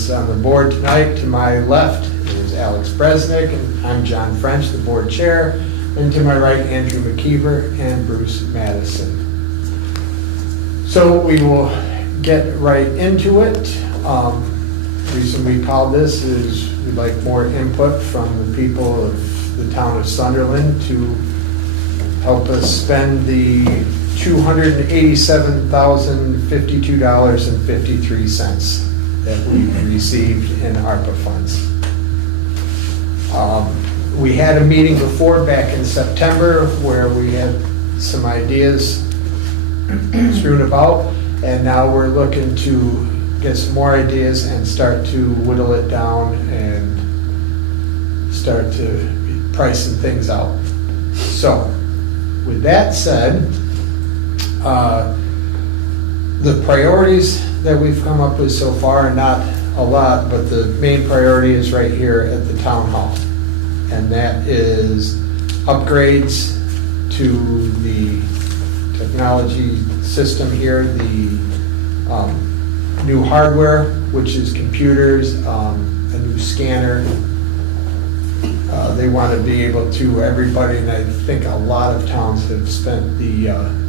is on the board tonight. To my left is Alex Bresnick, and I'm John French, the board chair. And to my right, Andrew McKeever and Bruce Madison. So we will get right into it. The reason we called this is we'd like more input from the people of the town of Sunderland to help us spend the $287,052.53 that we received in ARPA funds. We had a meeting before back in September where we had some ideas strewn about, and now we're looking to get some more ideas and start to whittle it down and start to pricing things out. So, with that said, the priorities that we've come up with so far are not a lot, but the main priority is right here at the town hall. And that is upgrades to the technology system here, the new hardware, which is computers, a new scanner. They want to be able to, everybody, and I think a lot of towns have spent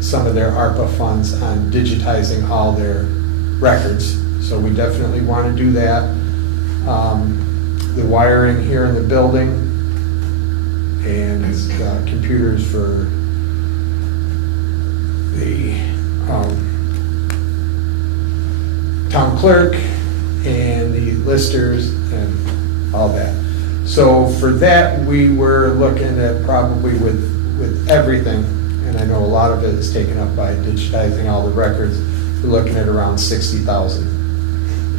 some of their ARPA funds on digitizing all their records. So we definitely want to do that. The wiring here in the building, and computers for the town clerk and the listers and all that. So for that, we were looking at probably with everything, and I know a lot of it is taken up by digitizing all the records, we're looking at around 60,000.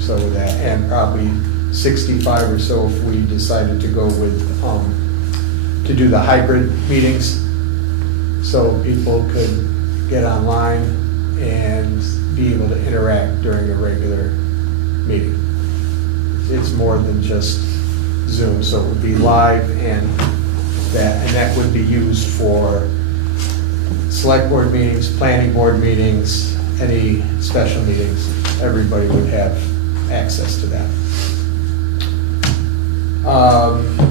So with that, and probably 65 or so if we decided to go with to do the hybrid meetings, so people could get online and be able to interact during a regular meeting. It's more than just Zoom, so it would be live, and that would be used for select board meetings, planning board meetings, any special meetings. Everybody would have access to that.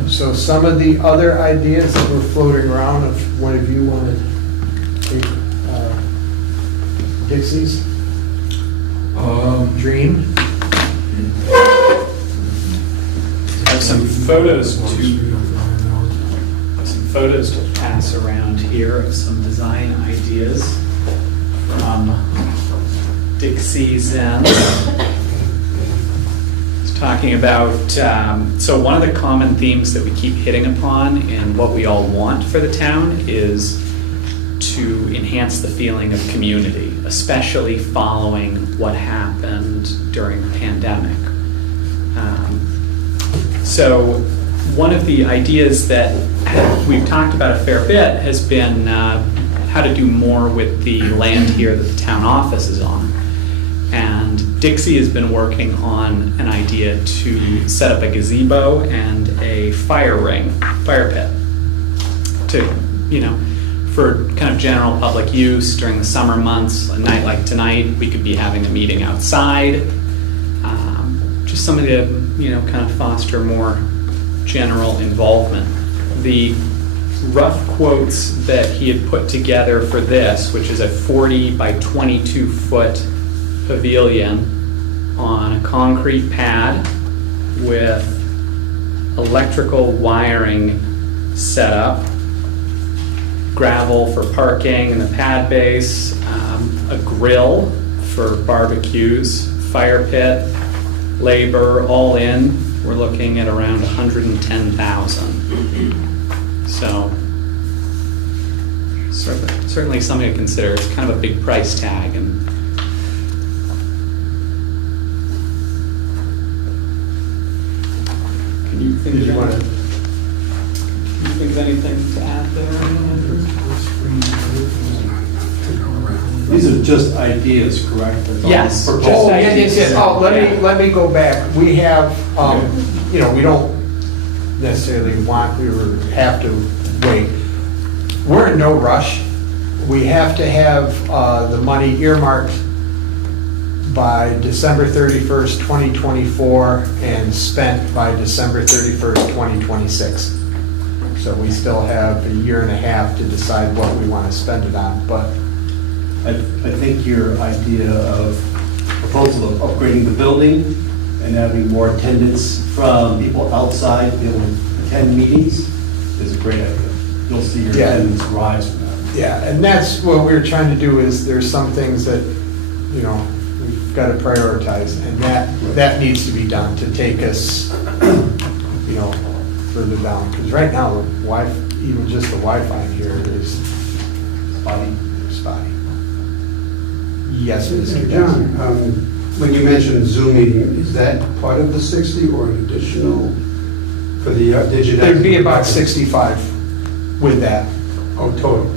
So some of the other ideas that were floating around, if one of you want to take Dixie's dream. I have some photos to pass around here of some design ideas from Dixie's End. Talking about, so one of the common themes that we keep hitting upon and what we all want for the town is to enhance the feeling of community, especially following what happened during the pandemic. So one of the ideas that we've talked about a fair bit has been how to do more with the land here that the town office is on. And Dixie has been working on an idea to set up a gazebo and a fire pit, to, for kind of general public use during the summer months. A night like tonight, we could be having a meeting outside, just something to, kind of foster more general involvement. The rough quotes that he had put together for this, which is a 40 by 22 foot pavilion on a concrete pad with electrical wiring set up, gravel for parking in the pad base, a grill for barbecues, fire pit, labor, all in, we're looking at around $110,000. So certainly something to consider. It's kind of a big price tag, and you think of anything to add there, Andrew? These are just ideas, correct? Yes. Yes. Oh, let me go back. We have, we don't necessarily want or have to wait. We're in no rush. We have to have the money earmarked by December 31st, 2024, and spent by December 31st, 2026. So we still have a year and a half to decide what we want to spend it on, but I think your idea of proposal of upgrading the building and having more attendance from people outside to be able to attend meetings is a great idea. You'll see your Yeah. attendance rise from that. yeah, and that's what we're trying to do is there's some things that, you know, we've got to prioritize, and that needs to be done to take us, you know, further down. Because right now, the even just the Wi-Fi here is Bobby? spotty. Yes, Mr. John, Johnson. when you mentioned Zoom meeting, is that part of the 60 or an additional for the digitizing? It'd be about 65 with that. Oh, total?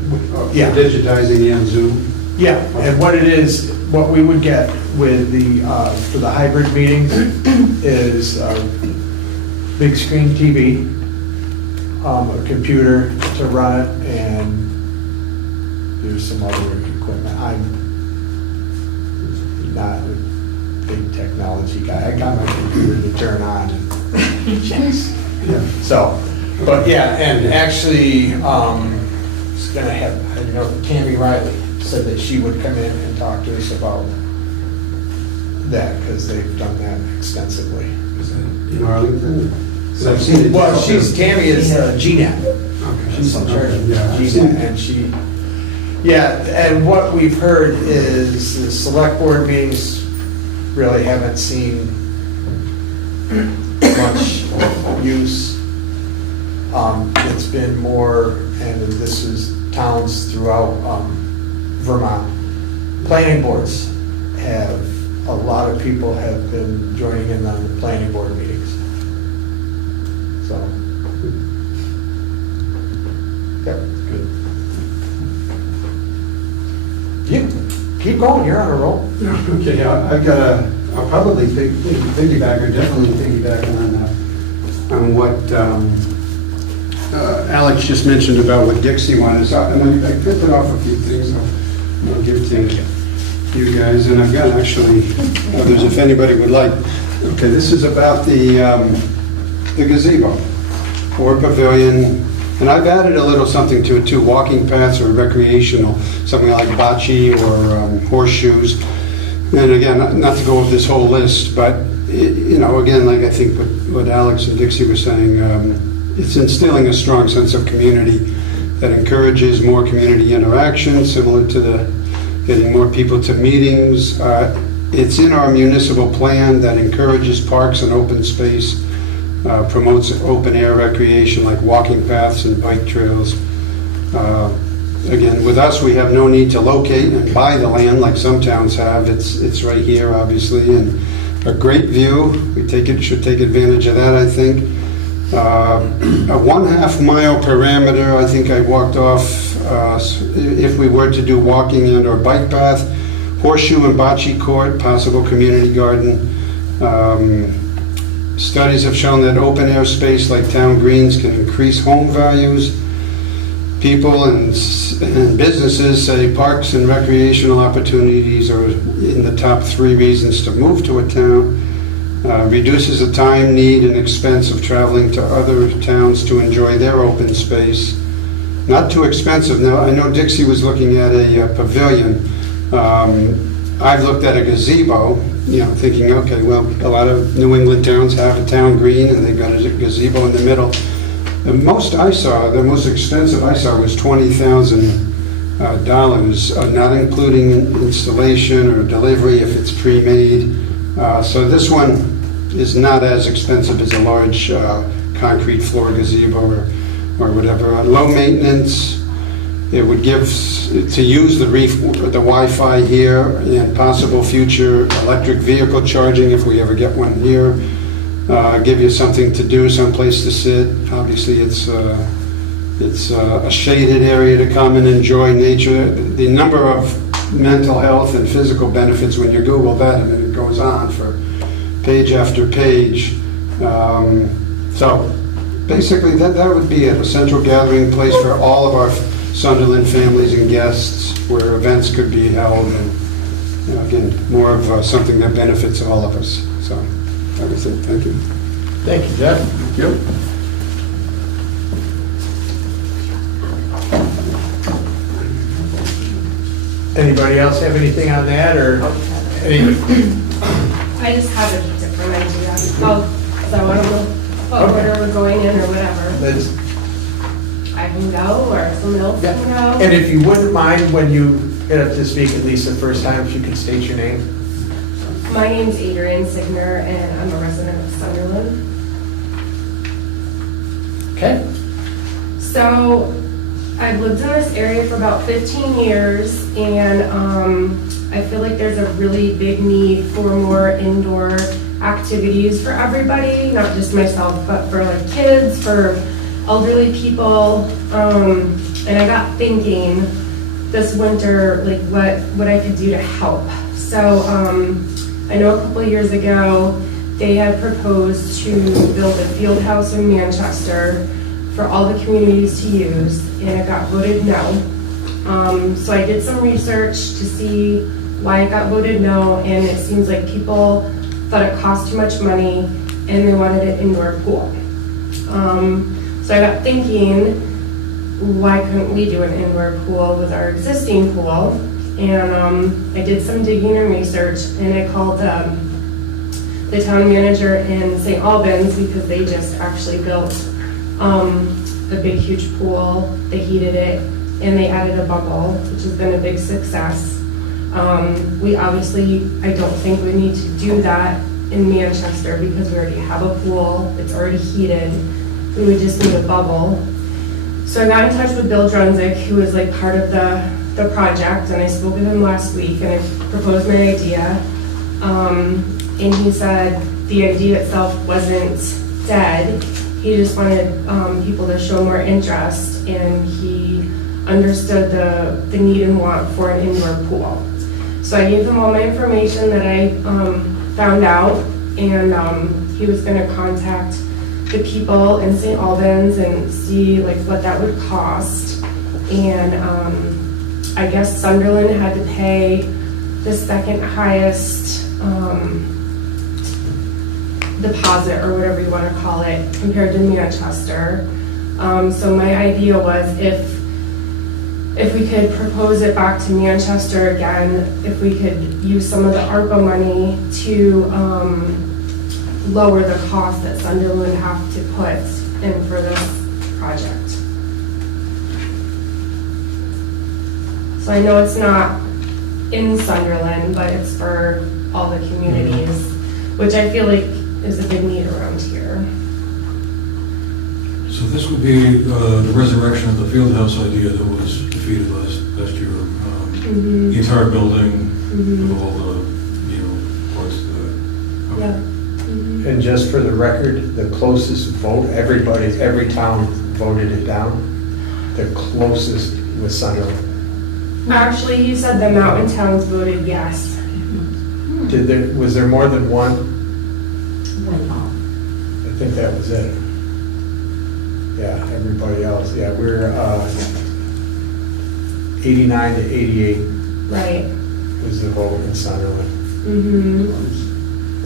Yeah. Digitizing and Zoom? Yeah, and what it is, what we would get with the, for the hybrid meetings is a big screen TV, a computer to run it, and there's some other equipment. I'm not a big technology guy. I got my computer to turn on and, yes. Yeah. So, but yeah, and actually, it's gonna have, I know Tammy Riley said that she would come in and talk to us about that, because they've done that extensively. Is that in Arlington? 'Cause I've seen it. Well, Tammy is GNAT. Okay. She's in charge of Yeah, I've seen GNAT, it. and and what we've heard is the select board meetings really haven't seen much use. It's been more, and this is towns throughout Vermont. Planning boards have, a lot of people have been joining in on the planning board meetings. So. Yep. Good. Keep going, you're on a roll. Okay, I've got I'll probably piggyback, or definitely piggyback on what Alex just mentioned about what Dixie wanted. So, and I printed off a few things I'll give to you guys, and I've got actually others if anybody would like. Okay, this is about the gazebo or pavilion. And I've added a little something to it too, walking paths or recreational, something like bocce or horseshoes. And again, not to go over this whole list, but you know, again, like I think what Alex and Dixie were saying, it's instilling a strong sense of community that encourages more community interaction, similar to the getting more people to meetings. It's in our municipal plan that encourages parks and open space, promotes open air recreation like walking paths and bike trails. Again, with us, we have no need to locate and buy the land like some towns have. It's right here, obviously, and a great view. We should take advantage of that, I think. A 1/2 mile parameter, I think I walked off, if we were to do walking and or bike path, horseshoe and bocce court, possible community garden. Studies have shown that open air space like town greens can increase home values. People and businesses say parks and recreational opportunities are in the top 3 reasons to move to a town. Reduces the time, need, and expense of traveling to other towns to enjoy their open space. Not too expensive. Now, I know Dixie was looking at a pavilion. I've looked at a gazebo, you know, thinking, okay, well, a lot of New England towns have a town green and they've got a gazebo in the middle. The most expensive I saw was $20,000, not including installation or delivery if it's pre-made. So this one is not as expensive as a large concrete floor gazebo or whatever. Low maintenance. It would give, to use the Wi-Fi here and possible future electric vehicle charging if we ever get one here. Give you something to do, someplace to sit. Obviously, it's a shaded area to come and enjoy nature. The number of mental health and physical benefits when you Google that, and it goes on for page after page. So basically, that would be it, a central gathering place for all of our Sunderland families and guests where events could be held. And again, more of something that benefits all of us. So that was it. Thank you. Thank you, Jeff. Yep. Anybody else have anything on that, or any? I just haven't picked it for an idea. Oh, so I don't know what order we're going in or whatever. Let's- I can go or someone else can And go. if you wouldn't mind, when you get up to speak, at least the first time, if you can state your name. My name's Adrienne Signer and I'm a resident of Sunderland. Okay? So I've lived in this area for about 15 years and I feel like there's a really big need for more indoor activities for everybody, not just myself, but for like kids, for elderly people. And I got thinking this winter, like what I could do to help. So I know a couple of years ago, they had proposed to build a field house in Manchester for all the communities to use, and it got voted no. So I did some research to see why it got voted no, and it seems like people thought it cost too much money and they wanted an indoor pool. So I got thinking, why couldn't we do an indoor pool with our existing pool? And I did some digging and research, and I called the town manager in St. Albans because they just actually built a big, huge pool. They heated it, and they added a bubble, which has been a big success. We obviously, I don't think we need to do that in Manchester because we already have a pool. It's already heated. We would just need a bubble. So I got in touch with Bill Drunzik, who was like part of the project, and I spoke with him last week, and I proposed my idea. And he said the idea itself wasn't dead. He just wanted people to show more interest, and he understood the need and want for an indoor pool. So I gave him all my information that I found out, and he was going to contact the people in St. Albans and see like what that would cost. And I guess Sunderland had to pay the second highest deposit, or whatever you want to call it, compared to Manchester. So my idea was if we could propose it back to Manchester again, if we could use some of the ARPA money to lower the cost that Sunderland have to put in for this project. So I know it's not in Sunderland, but it's for all the communities, which I feel like is a big need around here. So this would be the resurrection of the field house idea that was defeated last year. The entire building with all the, parts of the. Yeah. And just for the record, the closest vote, every town voted it down. The closest was Sunderland. Actually, you said the mountain towns voted yes. Was there more than one? I think that was it. Yeah, everybody else, yeah, we're 89 to 88 Right. was the vote in Sunderland.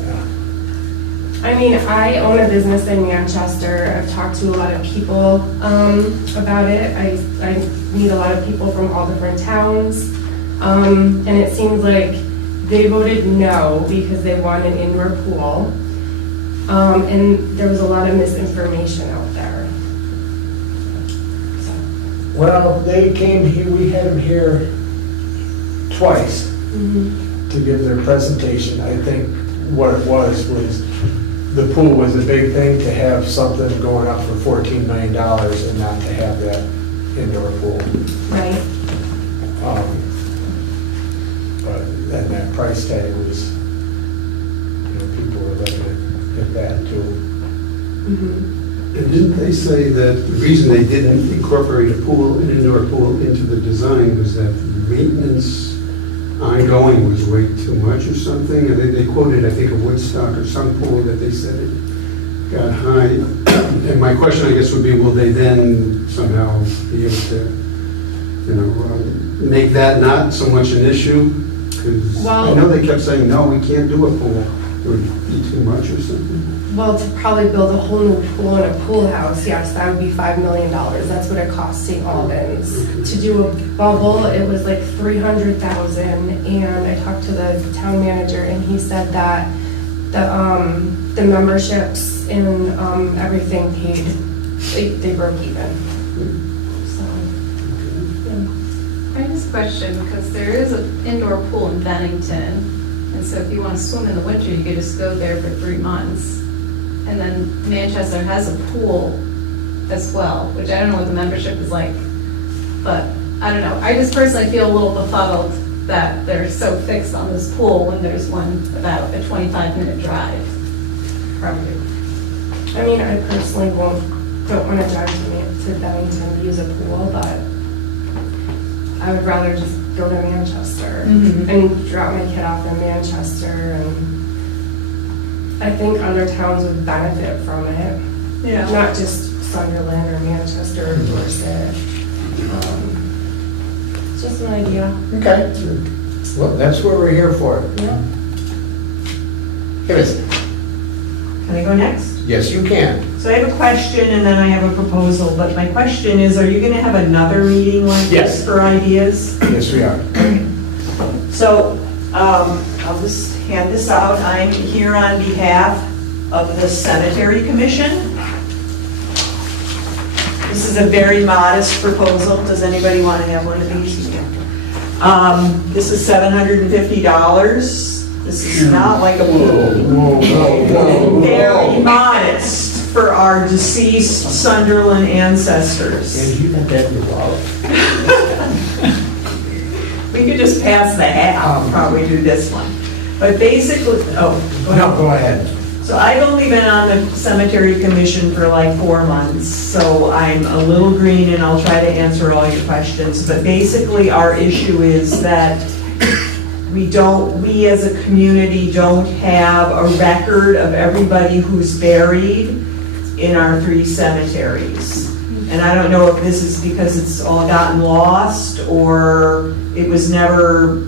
Yeah. I mean, I own a business in Manchester. I've talked to a lot of people about it. I meet a lot of people from all different towns. And it seems like they voted no because they want an indoor pool. And there was a lot of misinformation out there. Well, they came here, we had them here twice to give their presentation. I think what it was the pool was a big thing, to have something going up for $14 million and not to have that indoor pool. Right. But then that price tag was, people were looking at that too. And didn't they say that the reason they didn't incorporate a pool, an indoor pool, into the design was that the maintenance ongoing was way too much or something? And they quoted, I think, a Woodstock or some pool that they said it got high. And my question, I guess, would be, will they then somehow be able to, make that not so much an issue? Because I Well- know they kept saying, no, we can't do a pool. It would be too much or something. Well, to probably build a whole new pool in a pool house, yes, that would be $5 million. That's what it cost St. Albans. To do a bubble, it was like $300,000, and I talked to the town manager, and he said that the memberships and everything paid, they broke even. So, yeah. I just question, because there is an indoor pool in Bennington, and so if you want to swim in the winter, you could just go there for 3 months. And then Manchester has a pool as well, which I don't know what the membership is like, but I don't know. I just personally feel a little befuddled that they're so fixed on this pool when there's one about a 25-minute drive from you. I mean, I personally don't want to drive to Bennington to use a pool, but I would rather just go to Manchester and drop my kid off in Manchester, and I think other towns would benefit from it. Yeah. Not just Sunderland or Manchester or Dorset. It's just an idea. Okay. Well, that's what we're here for. Yeah. Yes, Can I go next? yes, you can. So I have a question and then I have a proposal, but my question is, are you gonna have another meeting like Yes. this for ideas? Yes, we are. So, I'll just hand this out. I'm here on behalf of the Cemetery Commission. This is a very modest proposal. Does anybody want to have one of these? This is $750. This is not like a very modest for our deceased Sunderland ancestors. you got that in your wallet? We could just pass the hat, I'll probably do this one. But basically, go ahead. No, go ahead. So I've only been on the cemetery commission for like 4 months, so I'm a little green and I'll try to answer all your questions. But basically, our issue is that we as a community don't have a record of everybody who's buried in our 3 cemeteries. And I don't know if this is because it's all gotten lost or it was never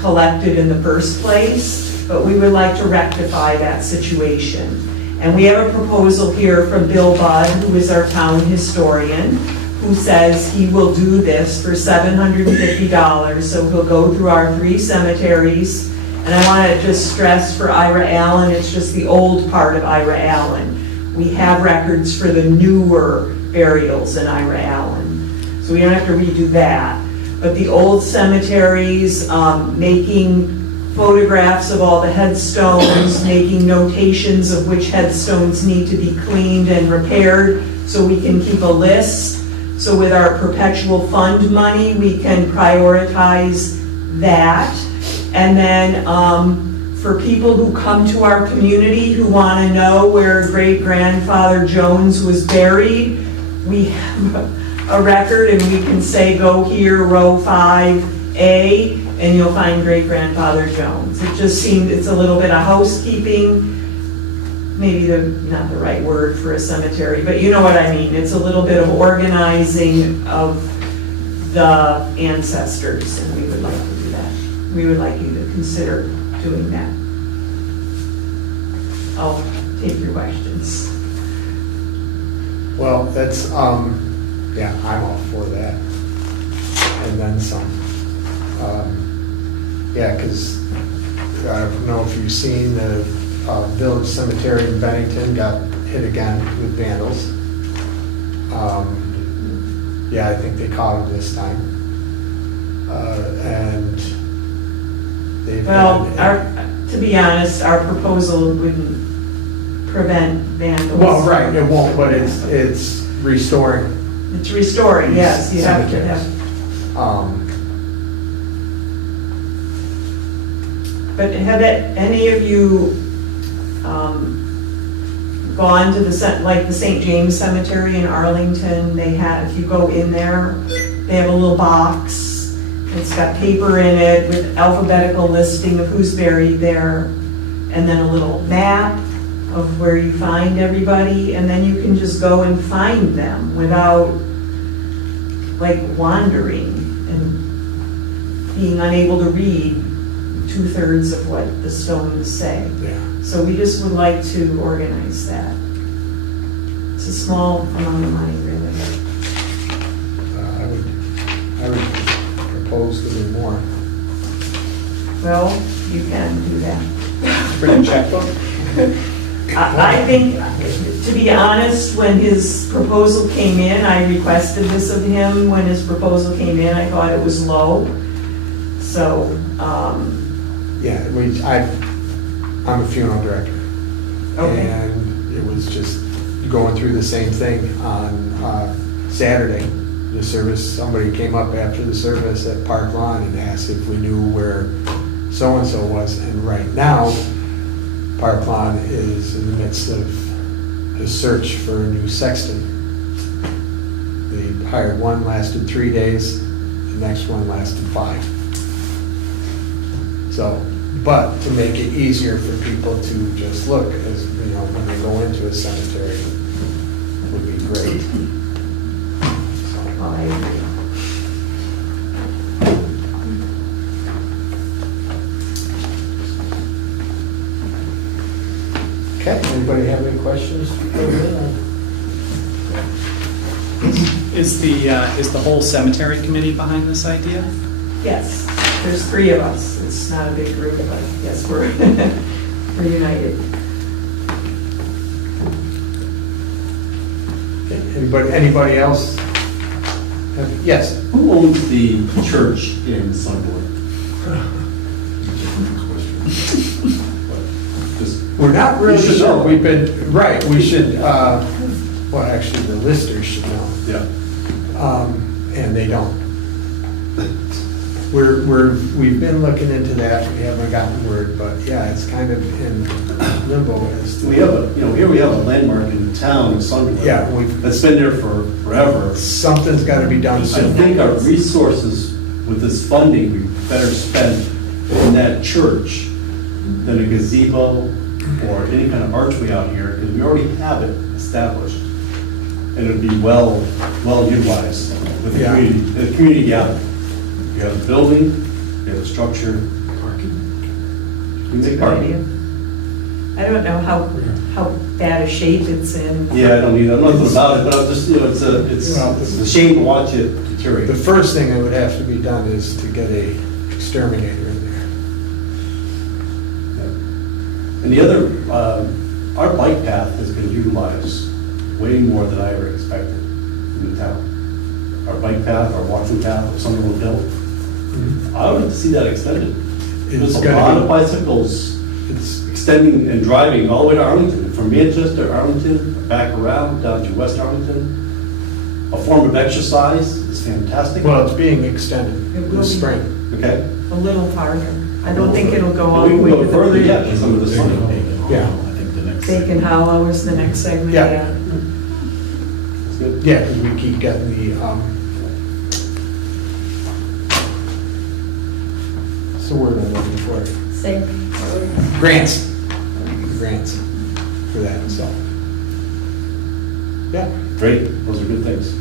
collected in the first place, but we would like to rectify that situation. And we have a proposal here from Bill Budd, who is our town historian, who says he will do this for $750, so he'll go through our 3 cemeteries. And I want to just stress for Ira Allen, it's just the old part of Ira Allen. We have records for the newer burials in Ira Allen, so we don't have to redo that. But the old cemeteries, making photographs of all the headstones, making notations of which headstones need to be cleaned and repaired so we can keep a list. So with our perpetual fund money, we can prioritize that. And then for people who come to our community who want to know where great-grandfather Jones was buried, we have a record and we can say, go here, row 5A, and you'll find great-grandfather Jones. It just seemed, it's a little bit of housekeeping, maybe not the right word for a cemetery, but you know what I mean. It's a little bit of organizing of the ancestors, and we would like to do that. We would like you to consider doing that. I'll take your questions. Well, that's, yeah, I'm all for that. And then some. Yeah, because I don't know if you've seen the village cemetery in Bennington got hit again with vandals. Yeah, I think they caught them this time. And they've Well, had- to be honest, our proposal wouldn't prevent vandals. Well, right, it won't, but it's restoring. It's restoring, yes, you have to have. But have any of you gone to the St. James Cemetery in Arlington? They have, if you go in there, they have a little box. It's got paper in it with alphabetical listing of who's buried there, and then a little map of where you find everybody, and then you can just go and find them without like wandering and being unable to read 2/3 of what the stones say. Yeah. So we just would like to organize that. It's a small amount of money, really. I would propose to do more. Well, you can do that. Bring a checkbook? I think, to be honest, when his proposal came in, I requested this of him. When his proposal came in, I thought it was low. So, Yeah, I'm a funeral director. Okay. And it was just going through the same thing on Saturday. The service, somebody came up after the service at Park Lawn and asked if we knew where so-and-so was. And right now, Park Lawn is in the midst of a search for a new sexton. They hired one, lasted 3 days, the next one lasted 5. So, but to make it easier for people to just look, as, you know, when they go into a cemetery, would be great. I agree. Okay, anybody have any questions? Is the whole cemetery committee behind this idea? Yes, there's 3 of us. It's not a big group, but yes, we're we're united. Okay, anybody else? Yes? Who owns the church in Sunderland? Just- We're not really You should sure. know. We've been, right, we should, well, actually, the listers should know. Yeah. And they don't. We've been looking into that, we haven't gotten word, but yeah, it's kind of in limbo as to. We have here we have a landmark in the town of Sunderland. Yeah, That's been there for forever. Something's gotta be done I soon. think our resources with this funding, we better spend in that church than a gazebo or any kind of archway out here, because we already have it established. And it would be well utilized with the Yeah. community gathering. You have the building, you have the structure. Parking. You can parking. I don't know how bad a shape it's in. Yeah, I don't either, I'm nothing about it, but I'm just, it's a shame to watch it deteriorate. The first thing that would have to be done is to get a exterminator in there. And the other, our bike path has been utilized way more than I ever expected in the town. Our bike path, our walking path, or Sunderland Hill, I would like to see that extended. There's a lot of bicycles It's, extending and driving all the way to Arlington, from Manchester, Arlington, back around, down to West Arlington. A form of exercise is fantastic. well, it's being extended It will this be. spring. Okay. A little farther. I don't think it'll go all But the we way can to go the further bridge. yet in some of the sunny. Yeah. Bacon Hollow is the next segment, Yeah. yeah. That's good. Yeah, because we keep getting the, what's the word I'm looking for? Say, Grants for that, so. Yeah, Great, those are good things.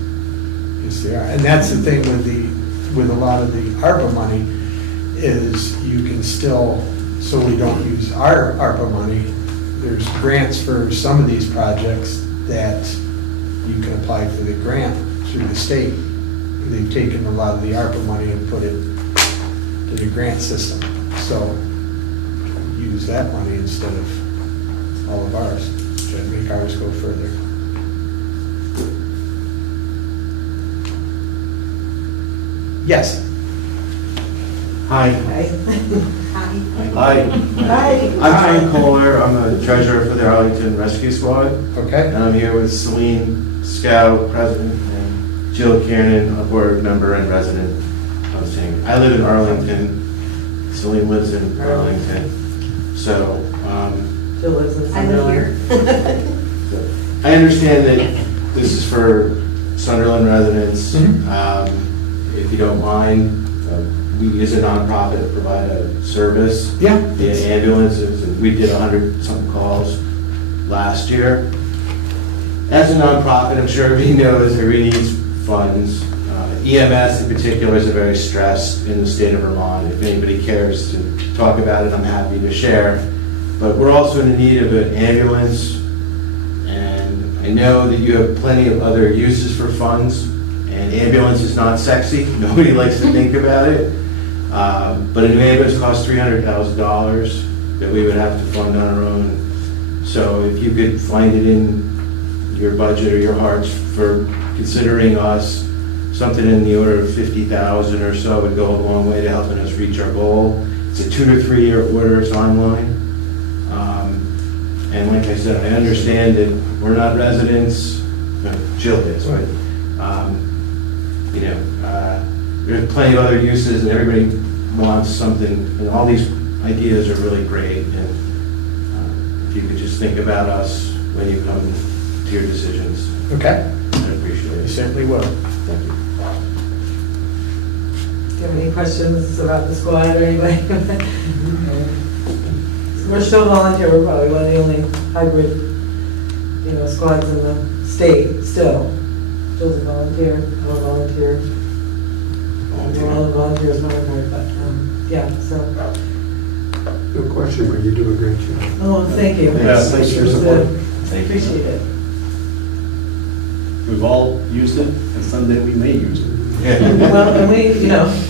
yes, they are. And that's the thing with a lot of the ARPA money, is you can still, so we don't use our ARPA money, there's grants for some of these projects that you can apply for the grant through the state. They've taken a lot of the ARPA money and put it to the grant system. So use that money instead of all of ours, to make ours go further. Yes? Hi, Hi. I'm John Kohler, I'm the treasurer for the Arlington Rescue Squad, Okay? and I'm here with Celine Scow, president, and Jill Kiernan, a board member and resident. I live in Arlington, Celine lives in Arlington, so Jill lives in I live here. I understand that this is for Sunderland residents. If you don't mind, we as a nonprofit provide a service. Yeah. The ambulances, and we did 100-something calls last year. As a nonprofit, I'm sure everybody knows everybody needs funds. EMS in particular is very stressed in the state of Vermont. If anybody cares to talk about it, I'm happy to share. But we're also in need of an ambulance, and I know that you have plenty of other uses for funds, and ambulance is not sexy. Nobody likes to think about it. But an ambulance costs $300,000 that we would have to fund on our own. So if you could find it in your budget or your hearts for considering us, something in the order of 50,000 or so would go a long way to helping us reach our goal. It's a 2 to 3 year order timeline. And like I said, I understand that we're not residents, Jill is, but, there's plenty of other uses and everybody wants something, and all these ideas are really great. And if you could just think about us when you come to your decisions, Okay, I'd appreciate you it. certainly will. Thank you. Do you have any questions about the squad or anybody? We're still volunteer, we're probably one of the only hybrid, squads in the state still. Jill's a volunteer, I'm a volunteer. We're all volunteers, but, yeah, so. No question, but you do a great job. Oh, thank you. Yeah, thanks for your support. I appreciate it. We've all used it, and someday we may use it. Well, and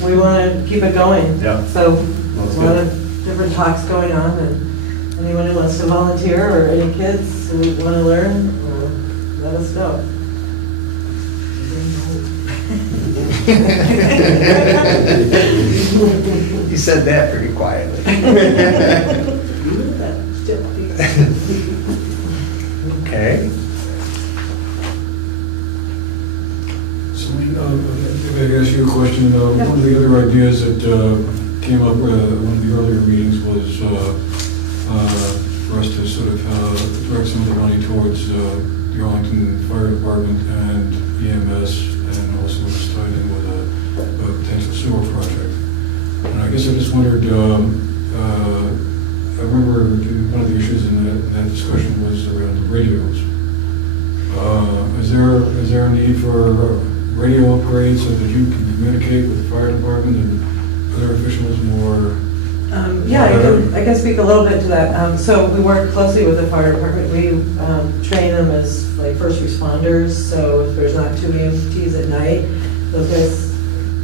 we want to keep it going. Yeah. So, That's a lot good. of different talks going on, and anyone who wants to volunteer, or any kids who want to learn, let us know. You said that pretty quietly. Okay. So, if I could ask you a question, one of the other ideas that came up at one of the earlier meetings was for us to sort of direct some of the money towards the Arlington Fire Department and EMS, and also it's tied in with a potential sewer project. And I guess I just wondered, I remember one of the issues in that discussion was around the radios. Is there a need for radio upgrades so that you can communicate with the fire department and other officials more? I can speak a little bit to that. So we work closely with the fire department. We train them as like first responders, so if there's not two EMTs at night, those guys,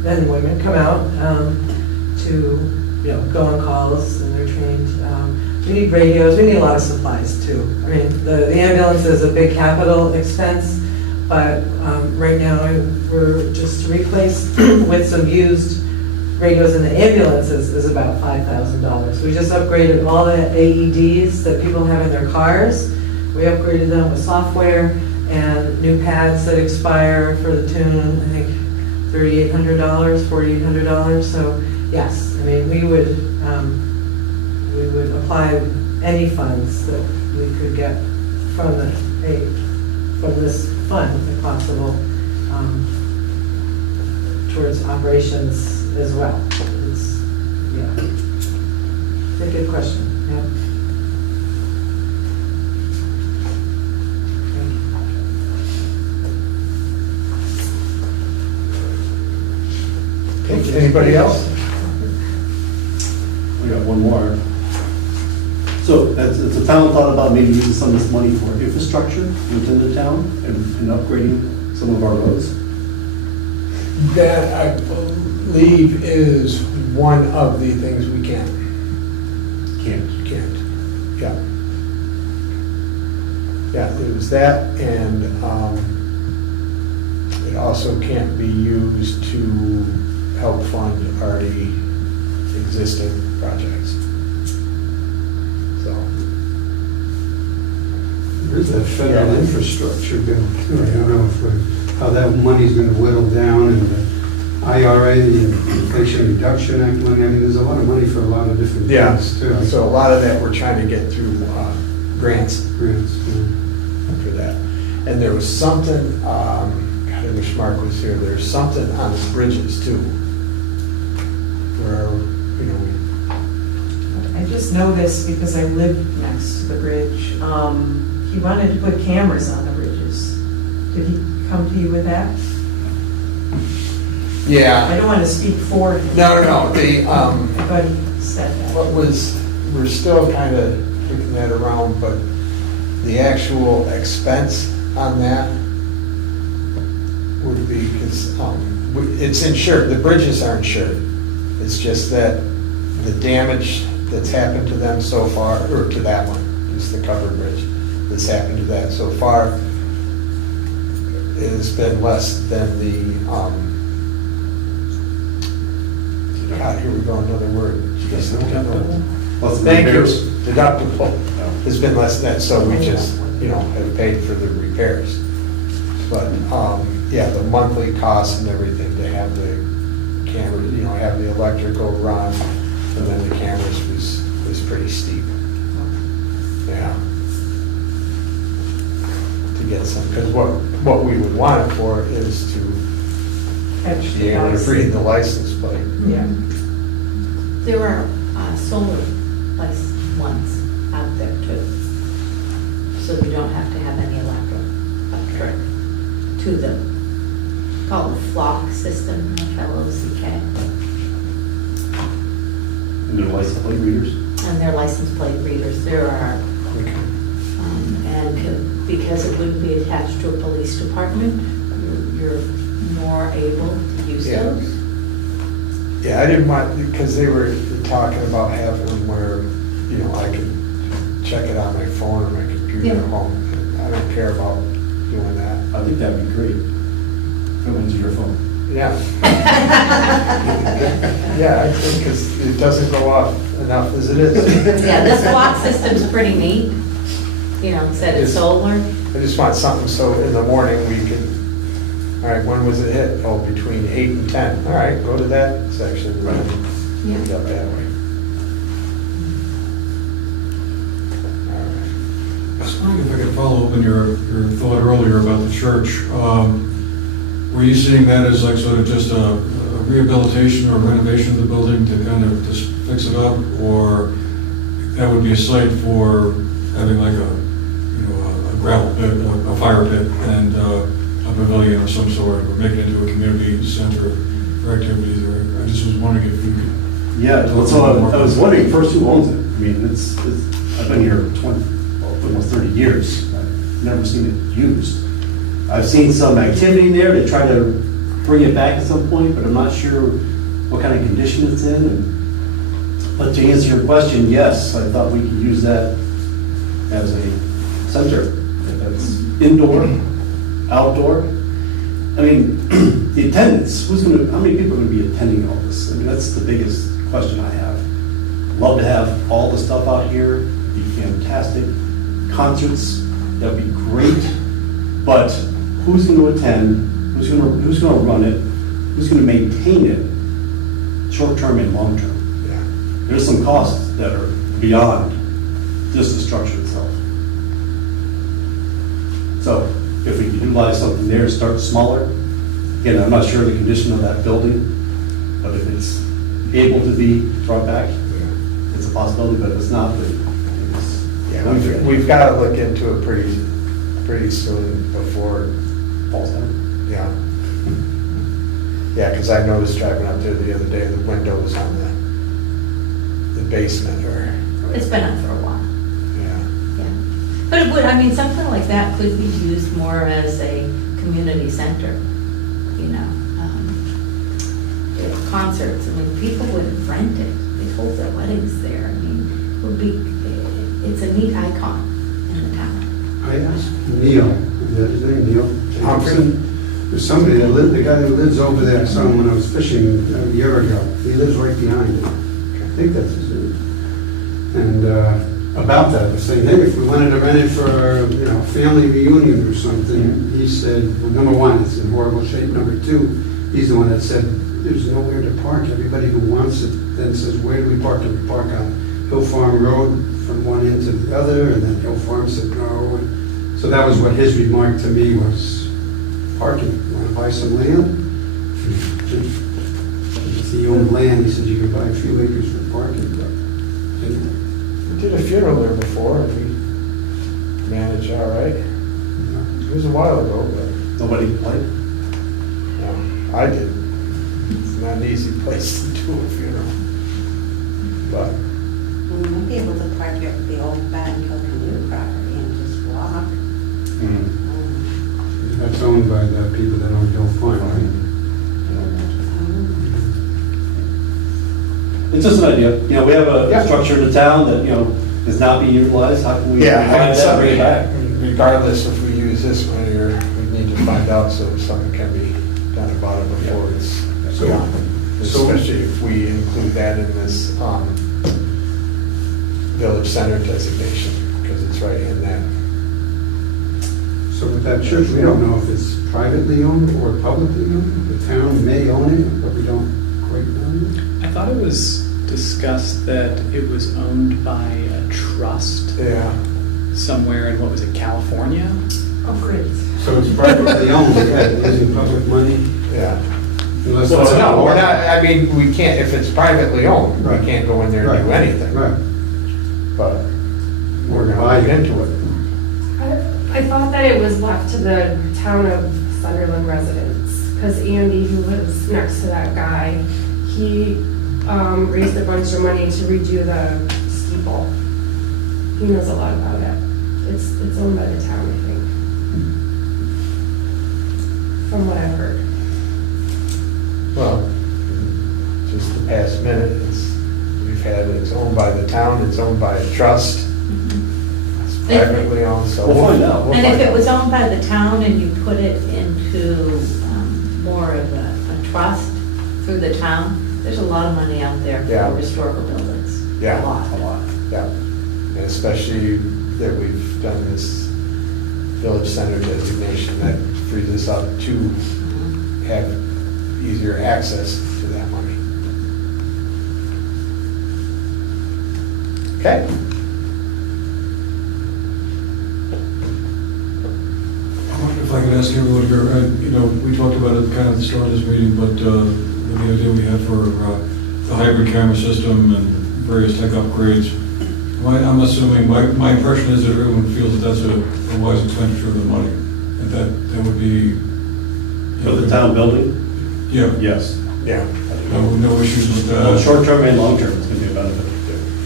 men and women, come out to go on calls, and they're trained. We need radios, we need a lot of supplies too. I mean, the ambulance is a big capital expense, but right now we're just to replace with some used radios in the ambulances is about $5,000. We just upgraded all the AEDs that people have in their cars. We upgraded them with software and new pads that expire for the tune, I think, $3,800, $4,800. So yes, I mean, we would apply any funds that we could get from this fund, if possible, towards operations as well. It's a good question, yeah. Okay, anybody else? We got one more. So, has the town thought about maybe using some of this money for infrastructure within the town and upgrading some of our roads? That, I believe, is one of the things we can't. Can't. Yeah. Yeah, it was that, and it also can't be used to help fund already existing projects. So. There's that federal infrastructure bill too. I don't know how that money's gonna whittle down, and the IRA, the Inflation Reduction Act money. I mean, there's a lot of money for a lot of different Yeah, things too. so a lot of that we're trying to get through grants Grants, yeah. for that. And there was something, God, I wish Mark was here, there's something on the bridges too. Where, I just know this because I live next to the bridge. He wanted to put cameras on the bridges. Did he come to you with that? I Yeah, don't want to speak for him. no, the, But said that. what was, we're still kind of kicking that around, but the actual expense on that would be, because it's insured, the bridges are insured. It's just that the damage that's happened to them so far, or to that one, it's the covered bridge, that's happened to that so far, has been less than the, God, here we go, another word. Jeez, I don't know. Plus the Thank you, repairs. deductible has been less than that, so we just, have paid for the repairs. But, yeah, the monthly cost and everything to have the camera, have the electrical run, and then the cameras was pretty steep. Yeah. To get some, because what we would want it for is to Catch be the able to license. read the license plate. Yeah. There are solar ones out there too. So we don't have to have any electric to them. Called the flock system, FLOCK, And their license plate readers. and their license plate readers. There are, and because it wouldn't be attached to a police department, you're more able to use Yeah. those. Yeah, I didn't want, because they were talking about having them where, I could check it on my phone or my computer Yeah. at home. I don't care about doing that. I think that'd be great. Come into your phone. Yeah. Yeah, I think, because it doesn't go off enough as it is. Yeah, this flock system's pretty neat, instead of Yes. solar. I just want something so in the morning we can, all right, when was it hit? Oh, between 8 and 10. All right, go to that section. Right. Yeah. End up that way. All right. I was wondering if I could follow up on your thought earlier about the church. Were you seeing that as like sort of just a rehabilitation or renovation of the building to kind of just fix it up? Or that would be a site for having like a gravel pit, a fire pit, and a pavilion of some sort, or make it into a community center for activities? Or I just was wondering if you could. Yeah, so I was wondering first who owns it. I mean, it's I've been here almost 30 years. I've never seen it used. I've seen some activity there to try to bring it back at some point, but I'm not sure what kind of condition it's in. But to answer your question, yes, I thought we could use that as a center. If that's indoor, outdoor. I mean, the attendance, how many people are going to be attending all this? I mean, that's the biggest question I have. Love to have all the stuff out here, it'd be fantastic. Concerts, that'd be great, but who's going to attend? Who's going to run it? Who's going to maintain it, short-term and long-term? Yeah. There's some costs that are beyond just the structure itself. So if we can utilize something there, start smaller. Again, I'm not sure of the condition of that building, but if it's able to be brought back, it's a possibility, but if it's not, then it's. Yeah, we've got to look into it pretty soon before, Falls down. yeah. Yeah, because I noticed driving up there the other day, the windows on the basement are, It's been up for a while. yeah. Yeah, but it would, something like that could be used more as a community center, concerts, people wouldn't rent it, they'd hold their weddings there, it would be, it's a neat icon in the town. I asked Neil, is that his name, Neil? Humphrey? There's somebody that the guy who lives over there, I saw him when I was fishing a year ago. He lives right behind it. I think that's his name. And about that, I was saying, hey, if we wanted to rent it for, a family reunion or something, he said, well, number one, it's in horrible shape. Number two, he's the one that said, there's nowhere to park. Everybody who wants it then says, where do we park? Do we park on Hill Farm Road from one end to the other? And then Hill Farm said, no. So that was what his remark to me was, parking. You want to buy some land? He owned land. He said you could buy a few acres for parking. But anyway, We did a funeral there before, and we managed all right. It was a while ago, but, Nobody played? I did. It's not an easy place to do a funeral. But, We might be able to park at the old Battenkill Canoe property and just walk. That's owned by the people that own Hill Point, right? It's just an idea, you know, we have Yeah. a structure in the town that, you know, is not being utilized, how can we yeah, revive and that, and bring it back? regardless if we use this one or we need to find out so something can be done about it before it's So- gone. so- Especially if we include that in this, village center designation, because it's right in that. So with that church, we don't know if it's privately owned or publicly owned. The town may own it, but we don't quite know. I thought it was discussed that it was owned by a trust Yeah. somewhere in, what was it, California? Oh, great. So it's privately owned, yeah, using public money. Yeah. Unless Well, it's- no, we're not, I mean, we can't, if it's privately owned, we Right. can't go in there and do Right. anything. Right. But we're gonna look into it. I thought that it was left to the town of Sunderland residents, because Andy, who lives next to that guy, he raised a bunch of money to redo the steeple. He knows a lot about it. It's owned by the town, I think. From what I've heard. Well, just the past minute, it's owned by the town, it's owned by a trust. It's privately owned, so. We'll find out. And if it was owned by the town and you put it into more of a trust through the town, there's a lot of money out there Yeah. for historical buildings. Yeah. A lot. Yeah, and especially that we've done this village center designation, that frees us up to have easier access to that money. Okay? If I could ask everyone here, you know, we talked about it kind of at the start of this meeting, but with the idea we had for the hybrid camera system and various tech upgrades, I'm assuming, my impression is that everyone feels that that's a wise expenditure of the money, and that would be. For the town building? Yeah, Yes. Yeah. no issues with Well, that. short term and long term, it's gonna be a benefit.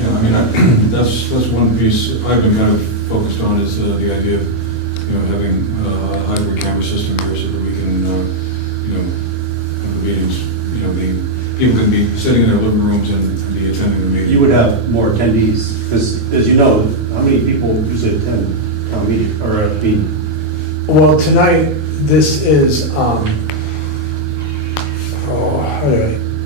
Yeah, I mean, that's one piece I've been kind of focused on is the idea of, you know, having a hybrid camera system here so that we can, you know, have the meetings, you know, the people can be sitting in their living rooms and be attending the meeting. You would have more attendees, because as you know, how many people usually attend town meeting, or a meeting? Well, tonight, this is,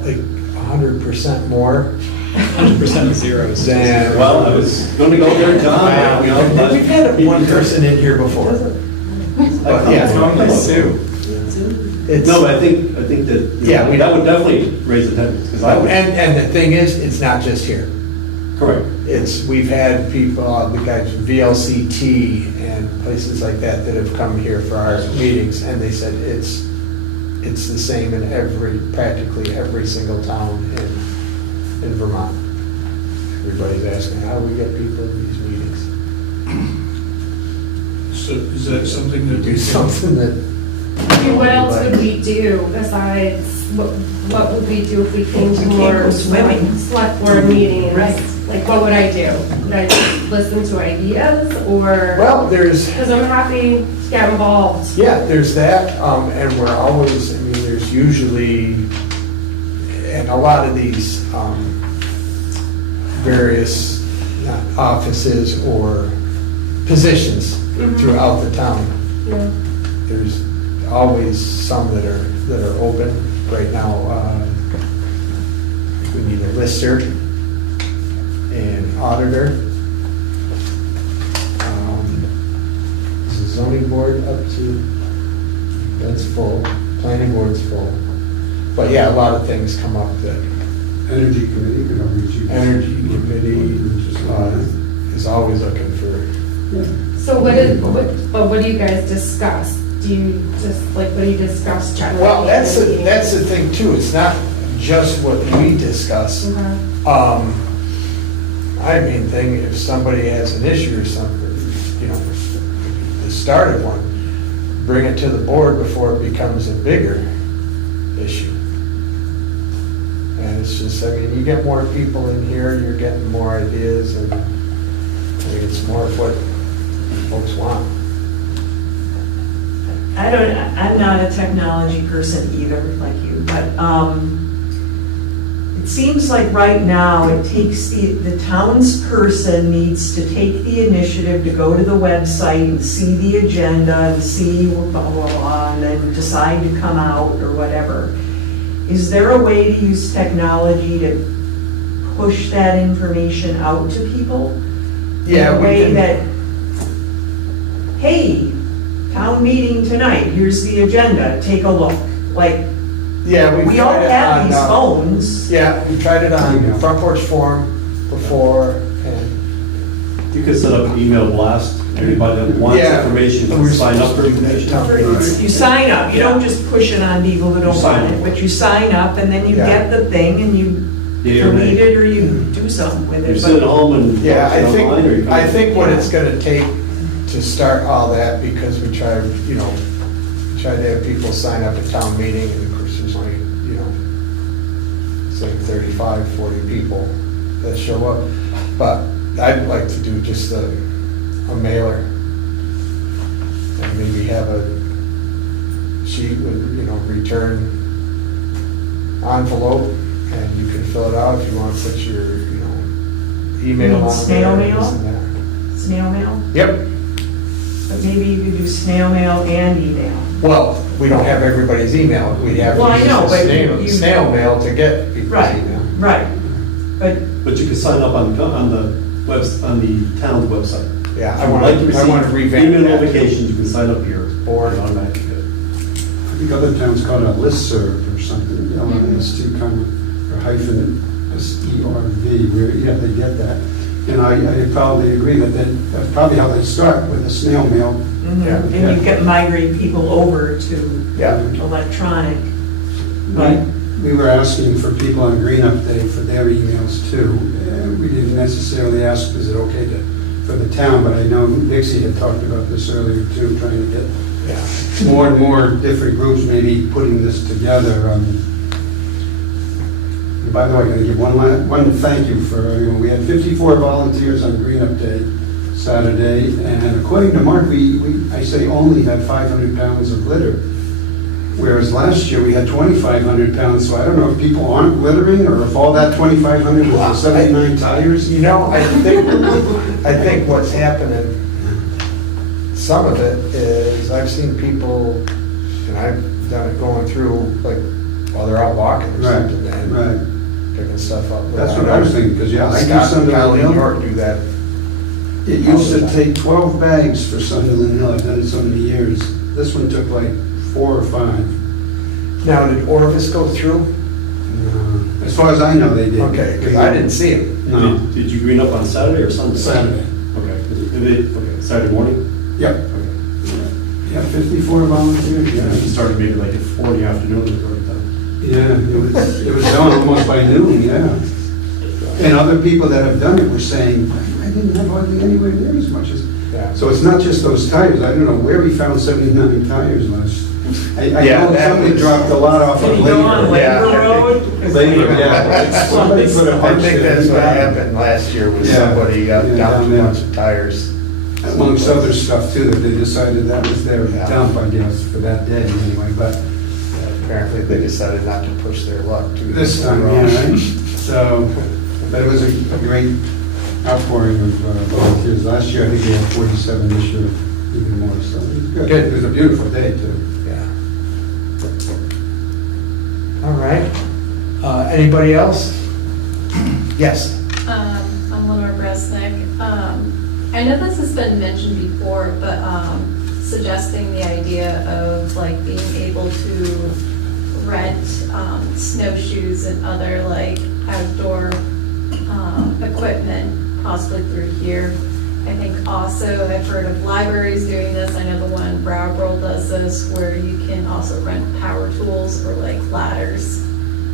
like 100% more 100% of zeros. than. Well, I was gonna go there, John, you know, but- We've had one person in here before. But yeah. Normally Sue. It's- No, but I think that, you know, Yeah, we- that would definitely raise attendance, because I would. And the thing is, it's not just here. Correct. We've had people, the guys from VLCT and places like that that have come here for our meetings, and they said it's the same in practically every single town in Vermont. Everybody's asking, how do we get people to these meetings? So is that something that Do something that. I mean, what else would we do besides, what would we do if we came to We can't more go swimming. select board meetings? Right. Like, what would I do? Would I just listen to ideas, or? Well, there's, Because I'm happy to get involved. yeah, there's that, and we're always, I mean, there's usually, and a lot of these various offices or positions throughout the town, Yeah. there's always some that are open. Right now, we need a lister and auditor. Is the zoning board up to, that's full, planning board's full. But yeah, a lot of things come up that Energy committee, could reach you. energy committee is always looking for. So what do you guys discuss? Do you just, like, what do you discuss generally? Well, that's the thing too, it's not just what we discuss. Okay. My main thing, if somebody has an issue or something, you know, the start of one, bring it to the board before it becomes a bigger issue. And it's just, I mean, you get more people in here, you're getting more ideas, and I think it's more of what folks want. I'm not a technology person either, like you, but it seems like right now it takes the townsperson needs to take the initiative to go to the website and see the agenda and see blah, blah, blah, and then decide to come out or whatever. Is there a way to use technology to push that information out to people? Yeah, In a we way can- that, hey, town meeting tonight, here's the agenda, take a look. Like, Yeah, we all tried it have on, these phones. Yeah, we tried it on Email. Front Porch Forum before, and You could set up an email blast, anybody that wants Yeah. information, We're can sign up for supposed to do that. information. You sign up, you don't just push it on people who don't You sign want it, up. but you sign up and then you Yeah. get the thing and you Yea or nay. delete it or you do something with You it. sit at But home and watch yeah, it online, or you I come- think what it's gonna take to start all that, because we try, try to have people sign up at town meeting, and of course, there's only, say 35, 40 people that show up. But I'd like to do just a mailer, and maybe have a sheet with, return envelope, and you can fill it out if you want to put your, email on there. Snail mail? this and that. snail mail, Yep. but maybe you could do snail mail and email. Well, we don't have everybody's email. We'd have Well, I to use know, the but snail, you- snail mail to get people's Right, email. right. But But you can sign up on the town's website. Yeah, If I you would want like to revamp email that. notifications, you can sign up here. Board. Automatically. I think other towns call it a listserv or something, LNS2 kind of, or hyphen SERV, where, yeah, they get that. And I probably agree that's probably how they start, with the snail mail. Yeah. and you get migrate people over to Yeah. electronic. But We were asking for people on Green Up Day for their emails too. We didn't necessarily ask, is it okay for the town, but I know Dixie had talked about this earlier too, trying to get Yeah. more and more different groups maybe putting this together. And by the way, I'm going to give one thank you for, we had 54 volunteers on Green Up Day Saturday, and according to Mark, I say only had 500 pounds of litter, whereas last year we had 2,500 pounds, so I don't know if people aren't littering, or if all that 2,500 was the 79 tires. I think what's happening, some of it is, I've seen people, and I've done it going through, like, while they're out walking or Right, something, and right. picking stuff up. That's what I was thinking, because yeah, I do Scott and Kyle Sunderland in New Hill. York do that. It used to take 12 bags for Sunderland Hill, I've done it so many years. This one took like 4 or 5. Now, did Orvis go through? As far as I know, they did. Okay, because I didn't see him. No, Did you green up on Saturday or Sunday? Saturday. Okay. Okay, Saturday morning? Yep. Okay. Yeah, 54 volunteers, Yeah, yeah. you started maybe like at 4 in the afternoon, it was already done. Yeah, it was done almost by noon, yeah. And other people that have done it were saying, I didn't have hardly anywhere near as much as, Yeah. so it's not just those tires, I don't know where he found 79 tires last. I Yeah, know that somebody was- dropped a lot off Did of he go on labor. Yeah. Labor Road? Labor, yeah. Somebody put a I bunch think of- that's what happened last year, was Yeah. somebody got Yeah, dumped down a there. bunch of tires. Amongst other stuff too, that they decided that was their Yeah. dump, I guess, for that day anyway, but Apparently, they decided not to push their luck too. this time, yeah, right? So, but it was a great outpouring of volunteers. Last year, I think we had 47, this year, even more, so it was good. Good. It was a beautiful day too. Yeah. All right. Anybody else? Yes. I'm Lenore Bresnick. I know this has been mentioned before, but suggesting the idea of like being able to rent snowshoes and other like outdoor equipment possibly through here. I think also I've heard of libraries doing this. I know the one Brattleboro does this, where you can also rent power tools or like ladders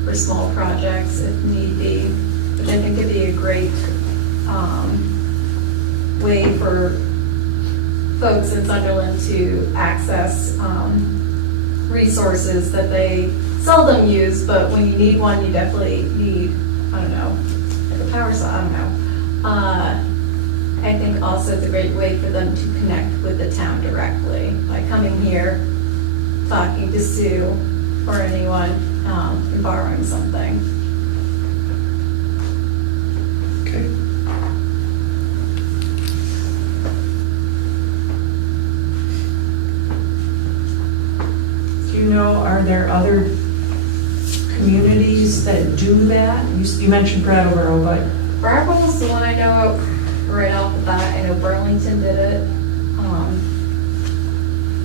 for small projects if need be, which I think could be a great way for folks in Sunderland to access resources that they seldom used, but when you need one, you definitely need, I don't know, like a power saw, I don't know. I think also it's a great way for them to connect with the town directly, like coming here, talking to Sue or anyone, and borrowing something. Okay. Do you know, are there other communities that do that? You mentioned Brattleboro, but Brattleboro's the one I know right off the bat. I know Burlington did it.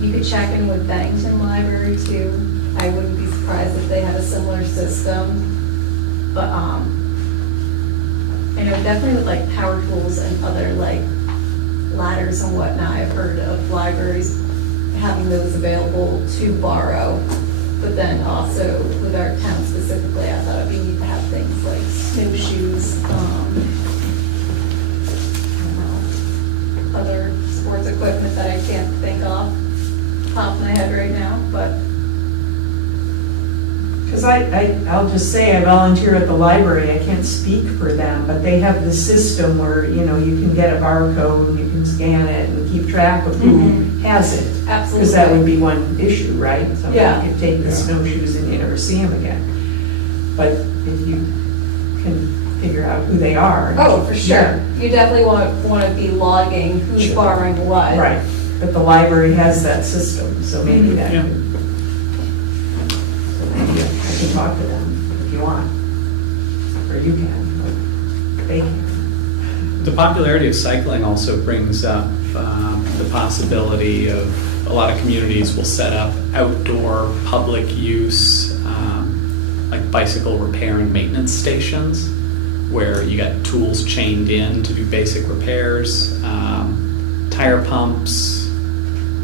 You could check in with Bennington Library too. I wouldn't be surprised if they had a similar system. But I know definitely with like power tools and other like ladders and whatnot, I've heard of libraries having those available to borrow. But then also with our town specifically, I thought we need to have things like snowshoes, I don't know, other sports equipment that I can't think off the top of my head right now, but because I'll just say, I volunteer at the library, I can't speak for them, but they have the system where, you know, you can get a barcode and you can scan it and keep track of who has it. absolutely. Because that would be one issue, right? Somebody Yeah. could take the Yeah. snowshoes and you never see them again. But if you can figure out who they are. Oh, for sure. You definitely want to be logging who's Sure. borrowing what. Right, but the library has that system, so maybe that Yeah. could. So maybe I can talk to them if you want. Or you can, or they can. The popularity of cycling also brings up the possibility of a lot of communities will set up outdoor public use, like bicycle repair and maintenance stations, where you got tools chained in to do basic repairs, tire pumps,